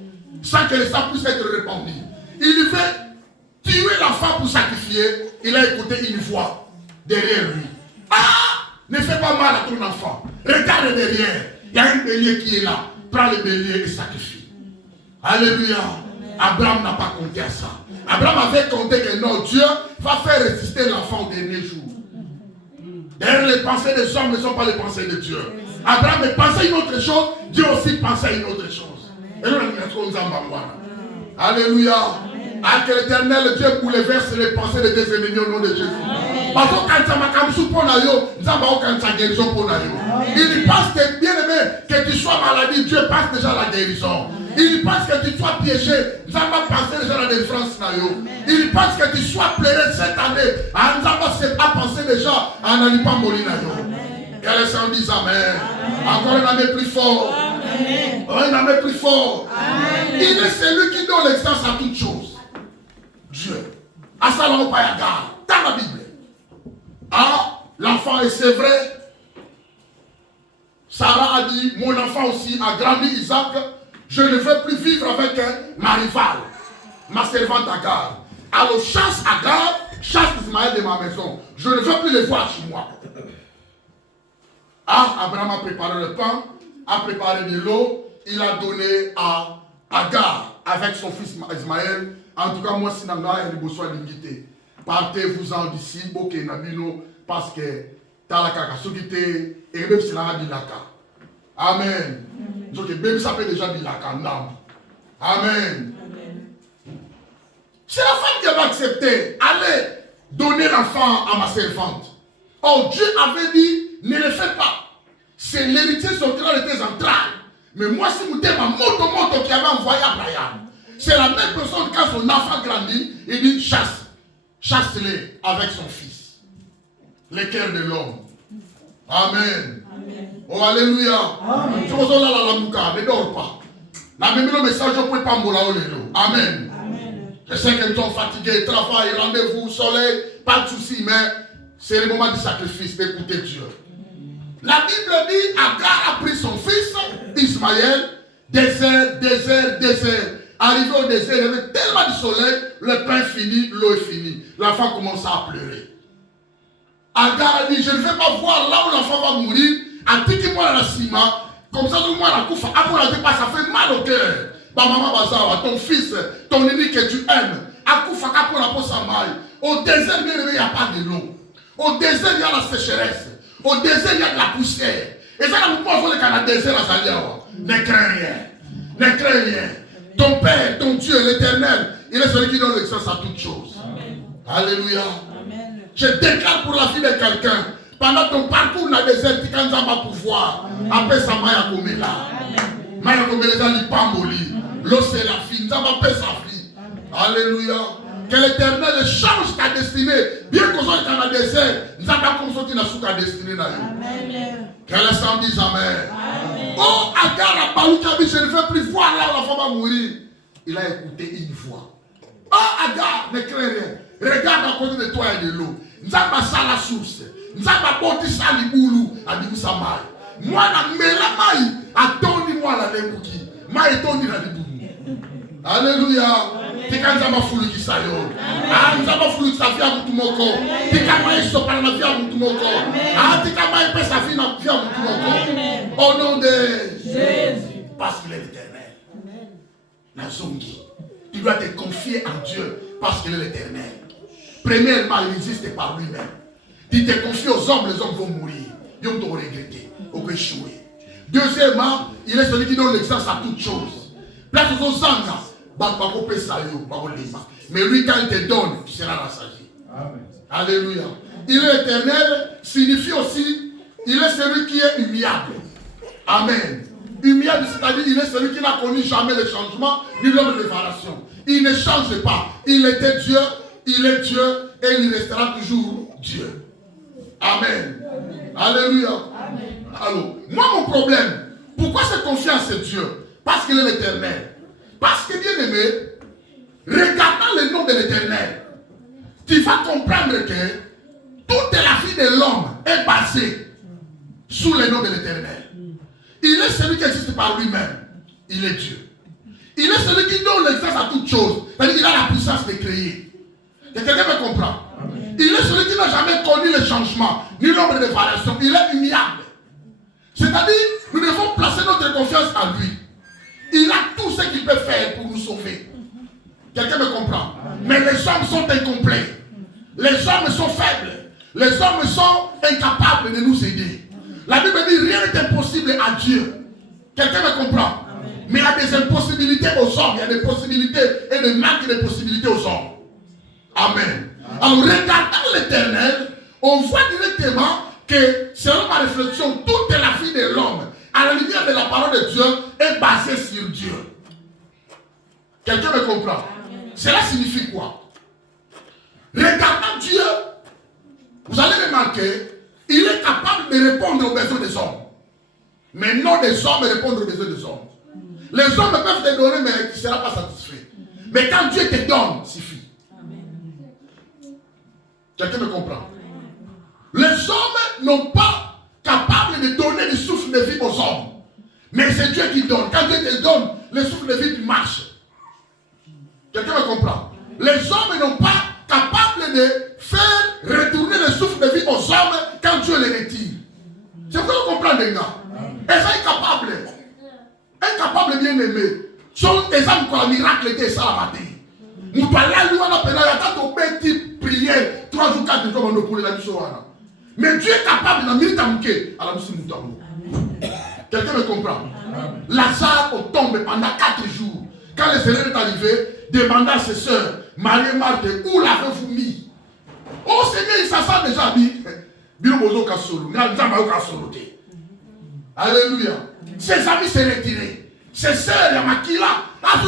sans que le sang puisse être répandu. Il veut tuer l'enfant pour sacrifier. Il a écouté une voix derrière lui. Ah! Ne fais pas mal à ton enfant. Regarde derrière. Il y a un bélier qui est là. Prends le bélier et sacrifie. Alléluia. Abraham n'a pas compté à ça. Abraham avait compté que non, Dieu va faire résister l'enfant au dernier jour. D'ailleurs, les pensées des hommes ne sont pas les pensées de Dieu. Abraham pensait une autre chose. Dieu aussi pensait une autre chose. Et nous, alléluia. À que l'Éternel Dieu bouleverse les pensées de tes ennemis au nom de Jésus. Parce que il pense que bien aimé, que tu sois maladie, Dieu pense déjà à la guérison. Il pense que tu sois piégé, Nzamba pense déjà à la délivrance. Il pense que tu sois pleuré cette année, Nzamba s'est pas pensé déjà à Nalipa Molina. Et les gens disent Amen. Encore un amen plus fort. Un amen plus fort. Il est celui qui donne l'existence à toutes choses. Dieu. À ça, l'on pas y garde. Dans la Bible. Ah, l'enfant est c'est vrai. Sarah a dit dit, mon enfant aussi a grandi, Isaac, je ne veux plus vivre avec ma rivale, ma servante Agar. Alors chasse Agar, chasse Ismaël de ma maison. Je ne veux plus les voir chez moi. Ah, Abraham a préparé le pain, a préparé de l'eau, il a donné à Agar avec son fils Ismaël. En tout cas, moi, si Nanga est besoin d'inviter. Partez-vous-en d'ici, Boké Nabino, parce que Talaka Sogité, et même si la Bilaka. Amen. Donc, même ça peut déjà Bilaka. Amen. C'est la femme qui avait accepté. Allez donner l'enfant à ma servante. Oh, Dieu avait dit, ne le fais pas. C'est l'héritier sortira de tes entrailles. Mais moi, si vous êtes ma moto qui avait envoyé Abraham, c'est la même personne quand son enfant grandit, il dit chasse. Chasse-les avec son fils. Le cœur de l'homme. Amen. Oh, alléluia. Je vous en la ne dors pas. La même message, je ne peux pas m'oublier. Amen. Je sais que nous sommes fatigués, travail, rendez-vous, soleil, pas de soucis, mais c'est le moment du sacrifice, d'écouter Dieu. La Bible dit, Agar a pris son fils, Ismaël, désert. Arrivé au désert, il y avait tellement de soleil, le pain fini, l'eau est finie. L'enfant commence à pleurer. Agar a dit, je ne vais pas voir là où l'enfant va mourir, moi la cima, comme ça, moi la coufa, ça fait mal au cœur. Maman Bazawa, ton fils, ton ennemi que tu aimes, au désert, il n'y a pas de l'eau. Au désert, il y a la sécheresse. Au désert, il y a de la poussière. Et ça, nous pouvons dire qu'à la désert, ne crains rien. Ne crains rien. Ton Père, ton Dieu, l'Éternel, il est celui qui donne l'excellence à toutes choses. Amen. Alléluia. Amen. Je déclare pour la vie de quelqu'un, pendant ton parcours dans le désert, tu as un pouvoir. Après ça, Maya Komela. Maya Komela, il pamboli. L'eau, c'est la vie. Nous avons fait sa vie. Alléluia. Que l'Éternel change ta destinée. Bien qu'on soit dans le désert, nous avons construit ta destinée. Amen. Que les saints disent Amen. Amen. Oh, Agar a parlé, je ne veux plus voir là où la femme va mourir. Il a écouté une voix. Oh, Agar, ne crains rien. Regarde à côté de toi et de l'eau. Nous avons ça la source. Nous avons porté ça les boulous. A dit ça maille. Moi, la maille. Attendez-moi la débouki. Moi, attendez la débouki. Alléluia. Tu quand ça m'a foulé qui ça yo. Ah, nous avons foulé sa vie à Moutoumoko. Tu quand moi, il se parle de la vie à Moutoumoko. Ah, tu quand moi, il fait sa vie à Moutoumoko. Au nom de Jésus. Parce qu'il est l'Éternel. La zongi. Tu dois te confier en Dieu parce qu'il est l'Éternel. Premièrement, il existe par lui-même. Tu te confies aux hommes, les hommes vont mourir. Ils vont te regretter, ils vont échouer. Deuxièmement, il est celui qui donne l'excellence à toutes choses. Place aux anges. Mais lui, quand il te donne, tu seras rassasié. Alléluia. Il est éternel, signifie aussi, il est celui qui est humiliable. Amen. Humiliable, c'est-à-dire, il est celui qui n'a connu jamais le changement, ni l'homme de révélation. Il ne change pas. Il était Dieu, il est Dieu, et il restera toujours Dieu. Amen. Alléluia. Amen. Alors, moi, mon problème, pourquoi cette confiance en Dieu? Parce qu'il est l'éternel. Parce que, bien aimé, regardant le nom de l'Éternel, tu vas comprendre que toute la vie de l'homme est basée sous le nom de l'Éternel. Il est celui qui existe par lui-même. Il est Dieu. Il est celui qui donne l'existence à toutes choses. C'est-à-dire qu'il a la puissance de créer. Et quelqu'un me comprend? Il est celui qui n'a jamais connu le changement, ni l'ombre de variation. Il est humiliable. C'est-à-dire, nous devons placer notre confiance en lui. Il a tout ce qu'il peut faire pour nous sauver. Quelqu'un me comprend? Mais les hommes sont incomplets. Les hommes sont faibles. Les hommes sont incapables de nous aider. La Bible dit rien n'est impossible à Dieu. Quelqu'un me comprend? Mais il y a des impossibilités aux hommes. Il y a des possibilités et des manques de possibilités aux hommes. Amen. Alors regardant l'Éternel, on voit directement que selon ma réflexion, toute la vie de l'homme, à la lumière de la parole de Dieu, est basée sur Dieu. Quelqu'un me comprend? Cela signifie quoi? Regardant Dieu, vous allez remarquer, il est capable de répondre aux besoins des hommes. Mais non des hommes répondre aux besoins des hommes. Les hommes peuvent te donner, mais tu ne seras pas satisfait. Mais quand Dieu te donne, suffit. Quelqu'un me comprend? Les hommes n'ont pas capable de donner du souffle de vie aux hommes. Mais c'est Dieu qui donne. Quand Dieu te donne, le souffle de vie, tu marches. Quelqu'un me comprend? Les hommes n'ont pas capable de faire retourner le souffle de vie aux hommes quand Dieu les retire. C'est vrai qu'on comprend les gars. Et ça est capable. Incapable bien aimé. Sont des hommes qui ont un miracle et ça la matin. Nous allons là, il y a tant de petits prières, 3 ou 4 jours pour les amis. Mais Dieu est capable de minute à mouquer à la musique moutamo. Quelqu'un me comprend? Lazare tombe pendant 4 jours. Quand le Seigneur est arrivé, demanda à ses soeurs, Marie et Marthe, où l'avez-vous mis? Oh Seigneur, il s'assoit déjà dit. Alléluia. Ses amis s'est retiré. Ses sœurs, il y a Makila. 4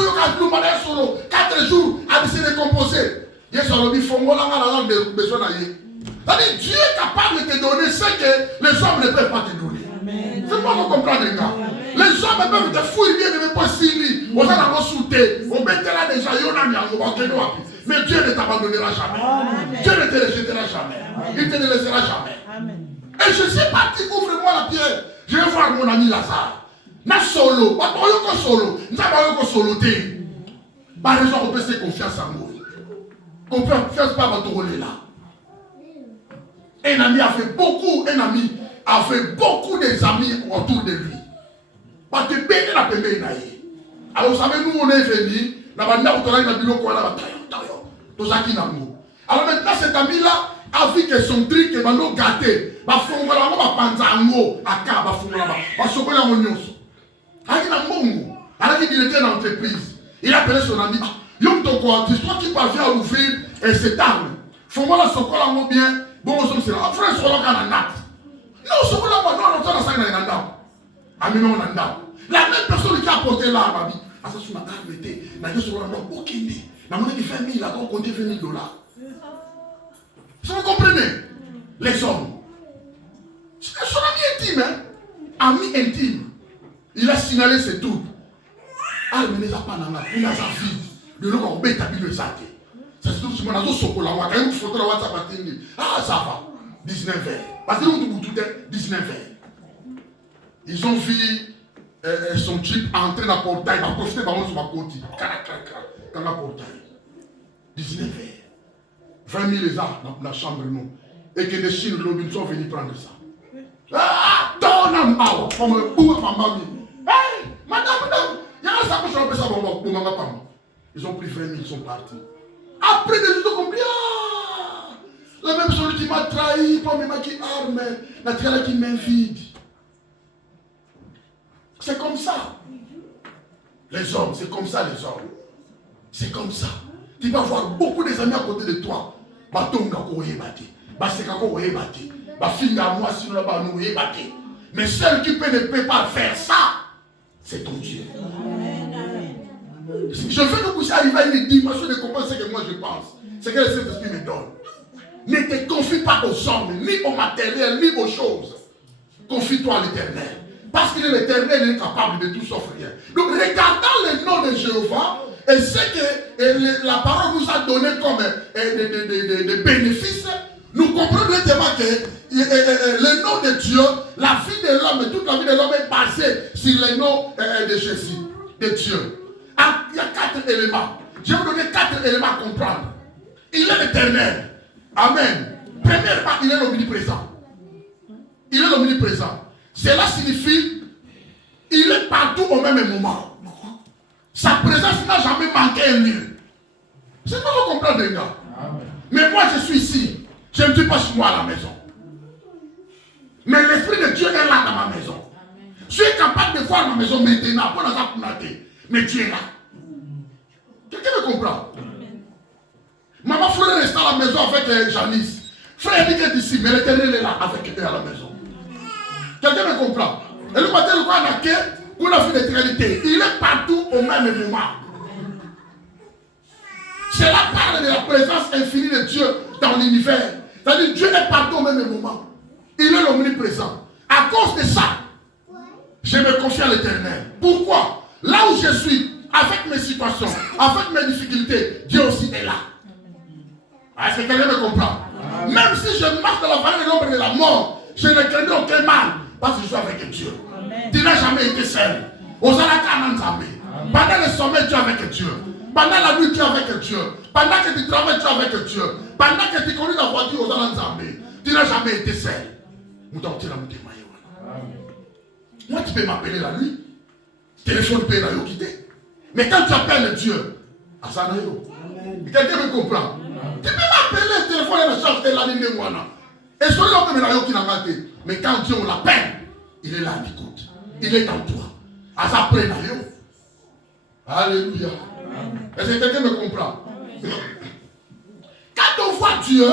jours, elle s'est décomposée. Dieu est capable de te donner ce que les hommes ne peuvent pas te donner. C'est pas qu'on comprend les gars. Les hommes peuvent te fouiller, ne peuvent pas s'y on a la sauté. On met là déjà, mais Dieu ne t'abandonnera jamais. Dieu ne te rejettera jamais. Il ne te laissera jamais. Et je suis parti, ouvre-moi la pierre. Je vais voir mon ami Lazare. Na solo, pas solo. Nous avons solo. Par raison, on peut se confiance en moi. On peut faire pas votre rôle là. Un ami a fait beaucoup des amis autour de lui. Parce que bien la pembe naïe. Alors vous savez, nous on est venus, alors maintenant cet ami là a vu que son truc est gâté. Il a appelé son ami. C'est toi qui parviens à ouvrir cette arme. Faut-moi la socola bien. Bon, c'est là. Frère, c'est là. Non, c'est là. La même personne qui a apporté l'arme a dit, ah, ça, c'est une arme. Il fait 1000, il a compté $20,000. Vous comprenez? Les hommes. C'est son ami intime, hein? Ami intime. Il a signalé ses trucs. Ah, mais il n'a pas il a sa fille. Le nom est établi le saké. C'est tout ce qu'on a dit. Quand une photo de WhatsApp, ah, ça va. 19 heures. Parce que nous, tout est 19 heures. Ils ont vu son type entrer dans le portail. Il va profiter de ma côte. Dans le portail. 19 heures. 20 000 les arts dans la chambre, non. Et que les Chines, l'Obin sont venus prendre ça. Ah, donne-moi, comme le bout à ma mamie. Hey, madame, il y a un sac que je rappelle ça pour ma maman. Ils ont pris 20 000, ils sont partis. Après des jours combien? La même chose qui m'a trahi, pas même qui arme, la trahi qui m'invite. C'est comme ça. Les hommes, c'est comme ça les hommes. C'est comme ça. Tu vas voir beaucoup des amis à côté de toi. Mais celle qui ne peut pas faire ça, c'est ton Dieu. Je veux que vous arriviez à une dimension de comprendre ce que moi je pense. C'est que le Saint-Esprit me donne. Ne te confie pas aux hommes, ni au matériel, ni aux choses. Confie-toi à l'Éternel. Parce qu'il est l'Éternel, il est capable de tout sauf rien. Donc regardant le nom de Jéhovah, et ce que la parole nous a donné comme des bénéfices, nous comprenons directement que le nom de Dieu, la vie de l'homme, toute la vie de l'homme est basée sur le nom de Jésus, de Dieu. Ah, il y a 4 éléments. Je vais vous donner 4 éléments à comprendre. Il est l'Éternel. Amen. Premièrement, il est l'omniprésent. Il est l'omniprésent. Cela signifie il est partout au même moment. Sa présence n'a jamais manqué un lieu. C'est pas vous comprendre, les gars. Mais moi, je suis ici. Je ne suis pas chez moi à la maison. Mais l'Esprit de Dieu est là dans ma maison. Je suis capable de voir ma maison maintenant. Mais Dieu est là. Quelqu'un me comprend? Maman Fleur reste à la maison avec Janice. Frère dit qu'elle est ici, mais l'Éternel est là avec elle à la maison. Quelqu'un me comprend? Et le matin, le roi Naké, pour la vie d'éternité, il est partout au même moment. Cela parle de la présence infinie de Dieu dans l'univers. C'est-à-dire Dieu est partout au même moment. Il est l'omniprésent. À cause de ça, je me confie à l'Éternel. Pourquoi? Là où je suis, avec mes situations, avec mes difficultés, Dieu aussi est là. Est-ce que quelqu'un me comprend? Même si je marche dans la vallée de l'ombre de la mort, je ne crains aucun mal, parce que je suis avec Dieu. Tu n'as jamais été seul. Pendant le sommeil, tu es avec Dieu. Pendant la nuit, tu es avec Dieu. Pendant que tu travailles, tu es avec Dieu. Pendant que tu conduis la voiture aux Nzambé, tu n'as jamais été seul. Moi, tu peux m'appeler la nuit. Téléphone peut la quitter. Mais quand tu appelles Dieu, quelqu'un me comprend. Tu peux m'appeler, le téléphone est la charge de la ligne de moi. Et celui là peut me qui n'a pas été. Mais quand Dieu on l'appelle, il est là, il écoute. Il est en toi. À sa près d'ailleurs. Alléluia. Est-ce que quelqu'un me comprend? Quand on voit Dieu,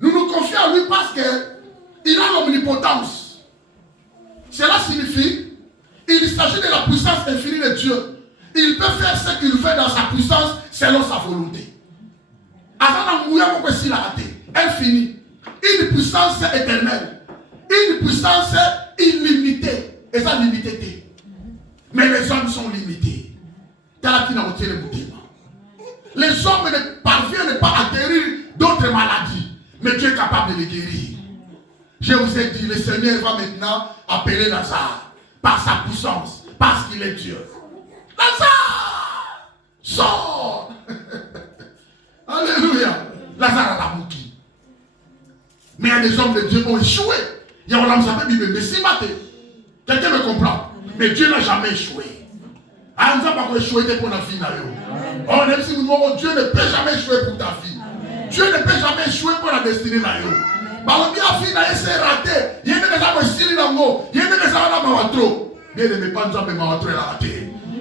nous nous confions à lui parce qu'il a l'omnipotence. Cela signifie il s'agit de la puissance infinie de Dieu. Il peut faire ce qu'il veut dans sa puissance selon sa volonté. Elle finit. Une puissance éternelle. Une puissance illimitée. Et ça limité. Mais les hommes sont limités. Les hommes ne parviennent pas à guérir d'autres maladies. Mais Dieu est capable de les guérir. Je vous ai dit, le Seigneur va maintenant appeler Lazare par sa puissance, parce qu'il est Dieu. Lazare, sors. Alléluia. Lazare a la mouki. Mais il y a des hommes de Dieu qui ont échoué. Il y a un homme qui mais si maté. Quelqu'un me comprend. Mais Dieu n'a jamais échoué. On ne pas échouer pour la vie. Dieu ne peut jamais échouer pour ta vie. Dieu ne peut jamais échouer pour la destinée.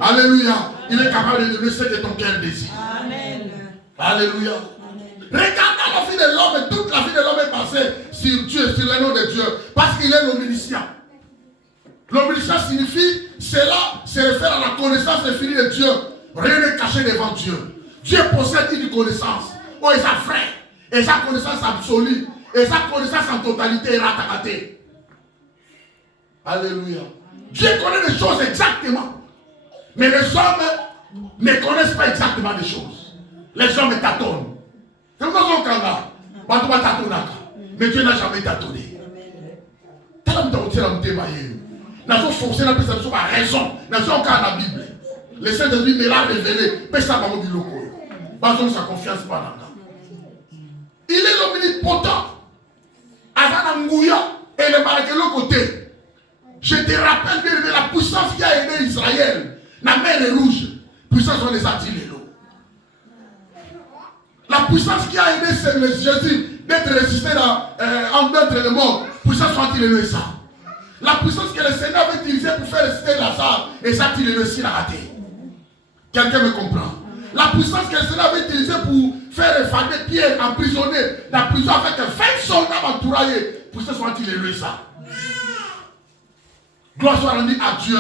Alléluia. Il est capable de donner ce que ton cœur désire. Alléluia. Regardez la vie de l'homme, toute la vie de l'homme est passée sur Dieu, sur le nom de Dieu, parce qu'il est l'omniscient. L'omniscient signifie, cela se réfère à la connaissance infinie de Dieu. Rien n'est caché devant Dieu. Dieu possède une connaissance. Oh, et sa frère, et sa connaissance absolue, et sa connaissance en totalité est ratatée. Alléluia. Dieu connaît les choses exactement. Mais les hommes ne connaissent pas exactement les choses. Les hommes tâtonnent. C'est pourquoi on a mais Dieu n'a jamais tâtonné. Nous avons forcé la personne sur la raison. Nous avons la Bible. Le Saint-Esprit me l'a révélé. Mais ça va me dire le coup. Basons sa confiance par là. Il est l'omnipotent. Azanangouya et le malade de l'autre côté. Je te rappelle bien de la puissance qui a aidé Israël. La mer est rouge. Puissance on les a dit les lots. La puissance qui a aidé Jésus d'être ressuscité d'être le mort. Puissance soit il est ça. La puissance que le Seigneur avait utilisée pour faire ressusciter Lazare, et ça il est aussi la raté. Quelqu'un me comprend? La puissance que le Seigneur avait utilisée pour faire effader Pierre emprisonné dans la prison avec 20 soldats entourés. Puissance soit il est ça. Gloire soit rendue à Dieu.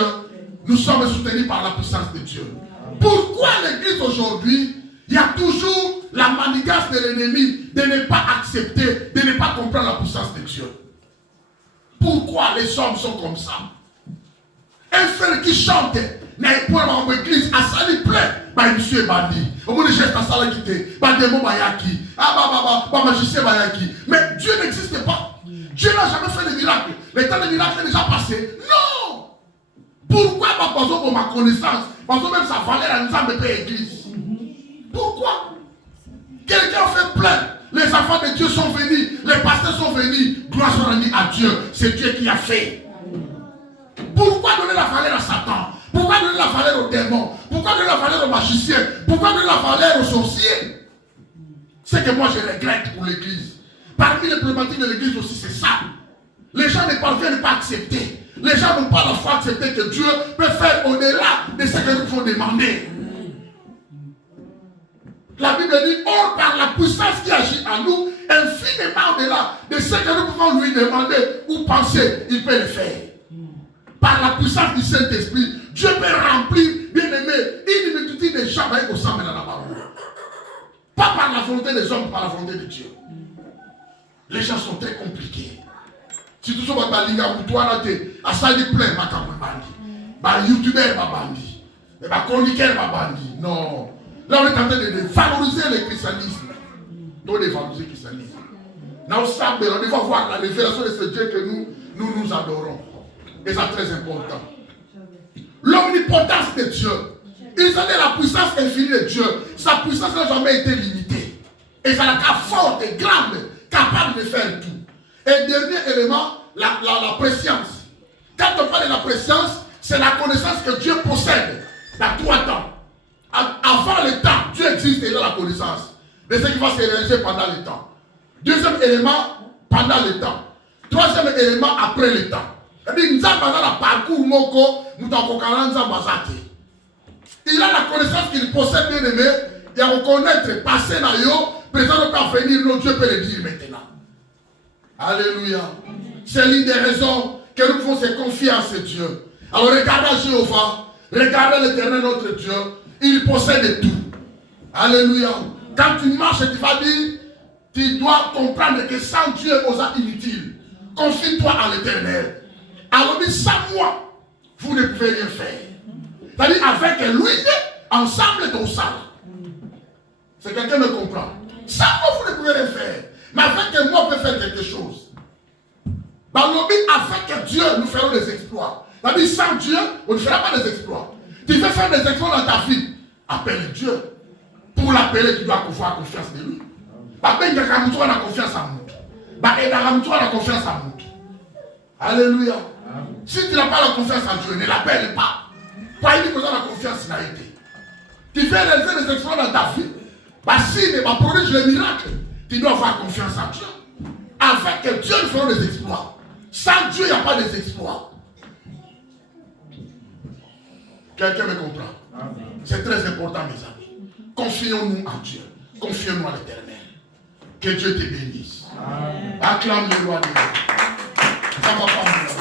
Nous sommes soutenus par la puissance de Dieu. Pourquoi l'église aujourd'hui, il y a toujours la manigance de l'ennemi de ne pas accepter, de ne pas comprendre la puissance de Dieu? Pourquoi les hommes sont comme ça? Un frère qui chante, n'a pas dans l'église, a sali plein, bah il est bandit. Au bout de geste à sali quitté, bah démon bayaki, bah magicien bayaki. Mais Dieu n'existe pas. Dieu n'a jamais fait de miracle. Le temps de miracle est déjà passé. Non! Pourquoi pas pour ma connaissance? Parce que même sa valeur à nous a mis l'église. Pourquoi? Quelqu'un fait plein. Les enfants de Dieu sont venus. Les pasteurs sont venus. Gloire soit rendue à Dieu. C'est Dieu qui a fait. Pourquoi donner la valeur à Satan? Pourquoi donner la valeur aux démons? Pourquoi donner la valeur aux magiciens? Pourquoi donner la valeur aux sorciers? C'est que moi je regrette pour l'église. Parmi les problématiques de l'église aussi, c'est ça. Les gens ne parviennent pas à accepter. Les gens n'ont pas la foi d'accepter que Dieu peut faire au-delà de ce que nous faut demander. La Bible dit, or par la puissance qui agit en nous, infiniment au-delà de ce que nous pouvons lui demander ou penser, il peut le faire. Par la puissance du Saint-Esprit, Dieu peut remplir, bien aimé, une multitude de gens avec au sang de la parole. Pas par la volonté des hommes, par la volonté de Dieu. Les gens sont très compliqués. Si tout ça va pas linger pour toi, là, à ça, il plein, ma campagne bandit. Ma youtubeur, ma bandit. Ma chroniqueur, ma bandit. Non. Là, on est en train de valoriser le christianisme. Non, de valoriser le christianisme. Nous savons, on doit voir la révélation de ce Dieu que nous adorons. Et c'est très important. L'omnipotence de Dieu. Ils ont la puissance infinie de Dieu. Sa puissance n'a jamais été limitée. Et ça n'a qu'à forte et grande, capable de faire tout. Et dernier élément, la préscience. Quand on parle de la préscience, c'est la connaissance que Dieu possède dans 3 temps. Avant le temps, Dieu existe et il a la connaissance de ce qui va se réaliser pendant le temps. Deuxième élément, pendant le temps. Troisième élément, après le temps. C'est-à-dire, nous avons la parcours moko, nous avons il a la connaissance qu'il possède, bien aimé. Il a reconnaître, passer dans yo, présent ne peut pas venir, non, Dieu peut le dire maintenant. Alléluia. C'est l'une des raisons que nous pouvons se confier en ce Dieu. Alors regardez Jéhovah, regardez l'Éternel notre Dieu, il possède tout. Alléluia. Quand tu marches, tu vas dire, tu dois comprendre que sans Dieu, aux actes inutiles. Confie-toi en l'Éternel. Alors sans moi, vous ne pouvez rien faire. C'est-à-dire avec lui, ensemble de ça. C'est quelqu'un me comprend. Sans moi, vous ne pouvez rien faire. Mais avec moi, on peut faire quelque chose. Avec Dieu, nous ferons des exploits. C'est-à-dire sans Dieu, on ne fera pas des exploits. Tu veux faire des exploits dans ta vie, appelle Dieu. Pour l'appeler, tu dois avoir confiance en lui. Tu dois avoir confiance en lui. Alléluia. Si tu n'as pas la confiance en Dieu, ne l'appelle pas. Pas une chose la confiance n'a été. Tu fais réaliser des exploits dans ta vie. Si tu vas produire le miracle, tu dois avoir confiance en Dieu. Avec Dieu, nous ferons des exploits. Sans Dieu, il n'y a pas des exploits. Quelqu'un me comprend? C'est très important, mes amis. Confions-nous en Dieu. Confions-nous à l'Éternel. Que Dieu te bénisse. Acclame le roi des rois. Ça va pas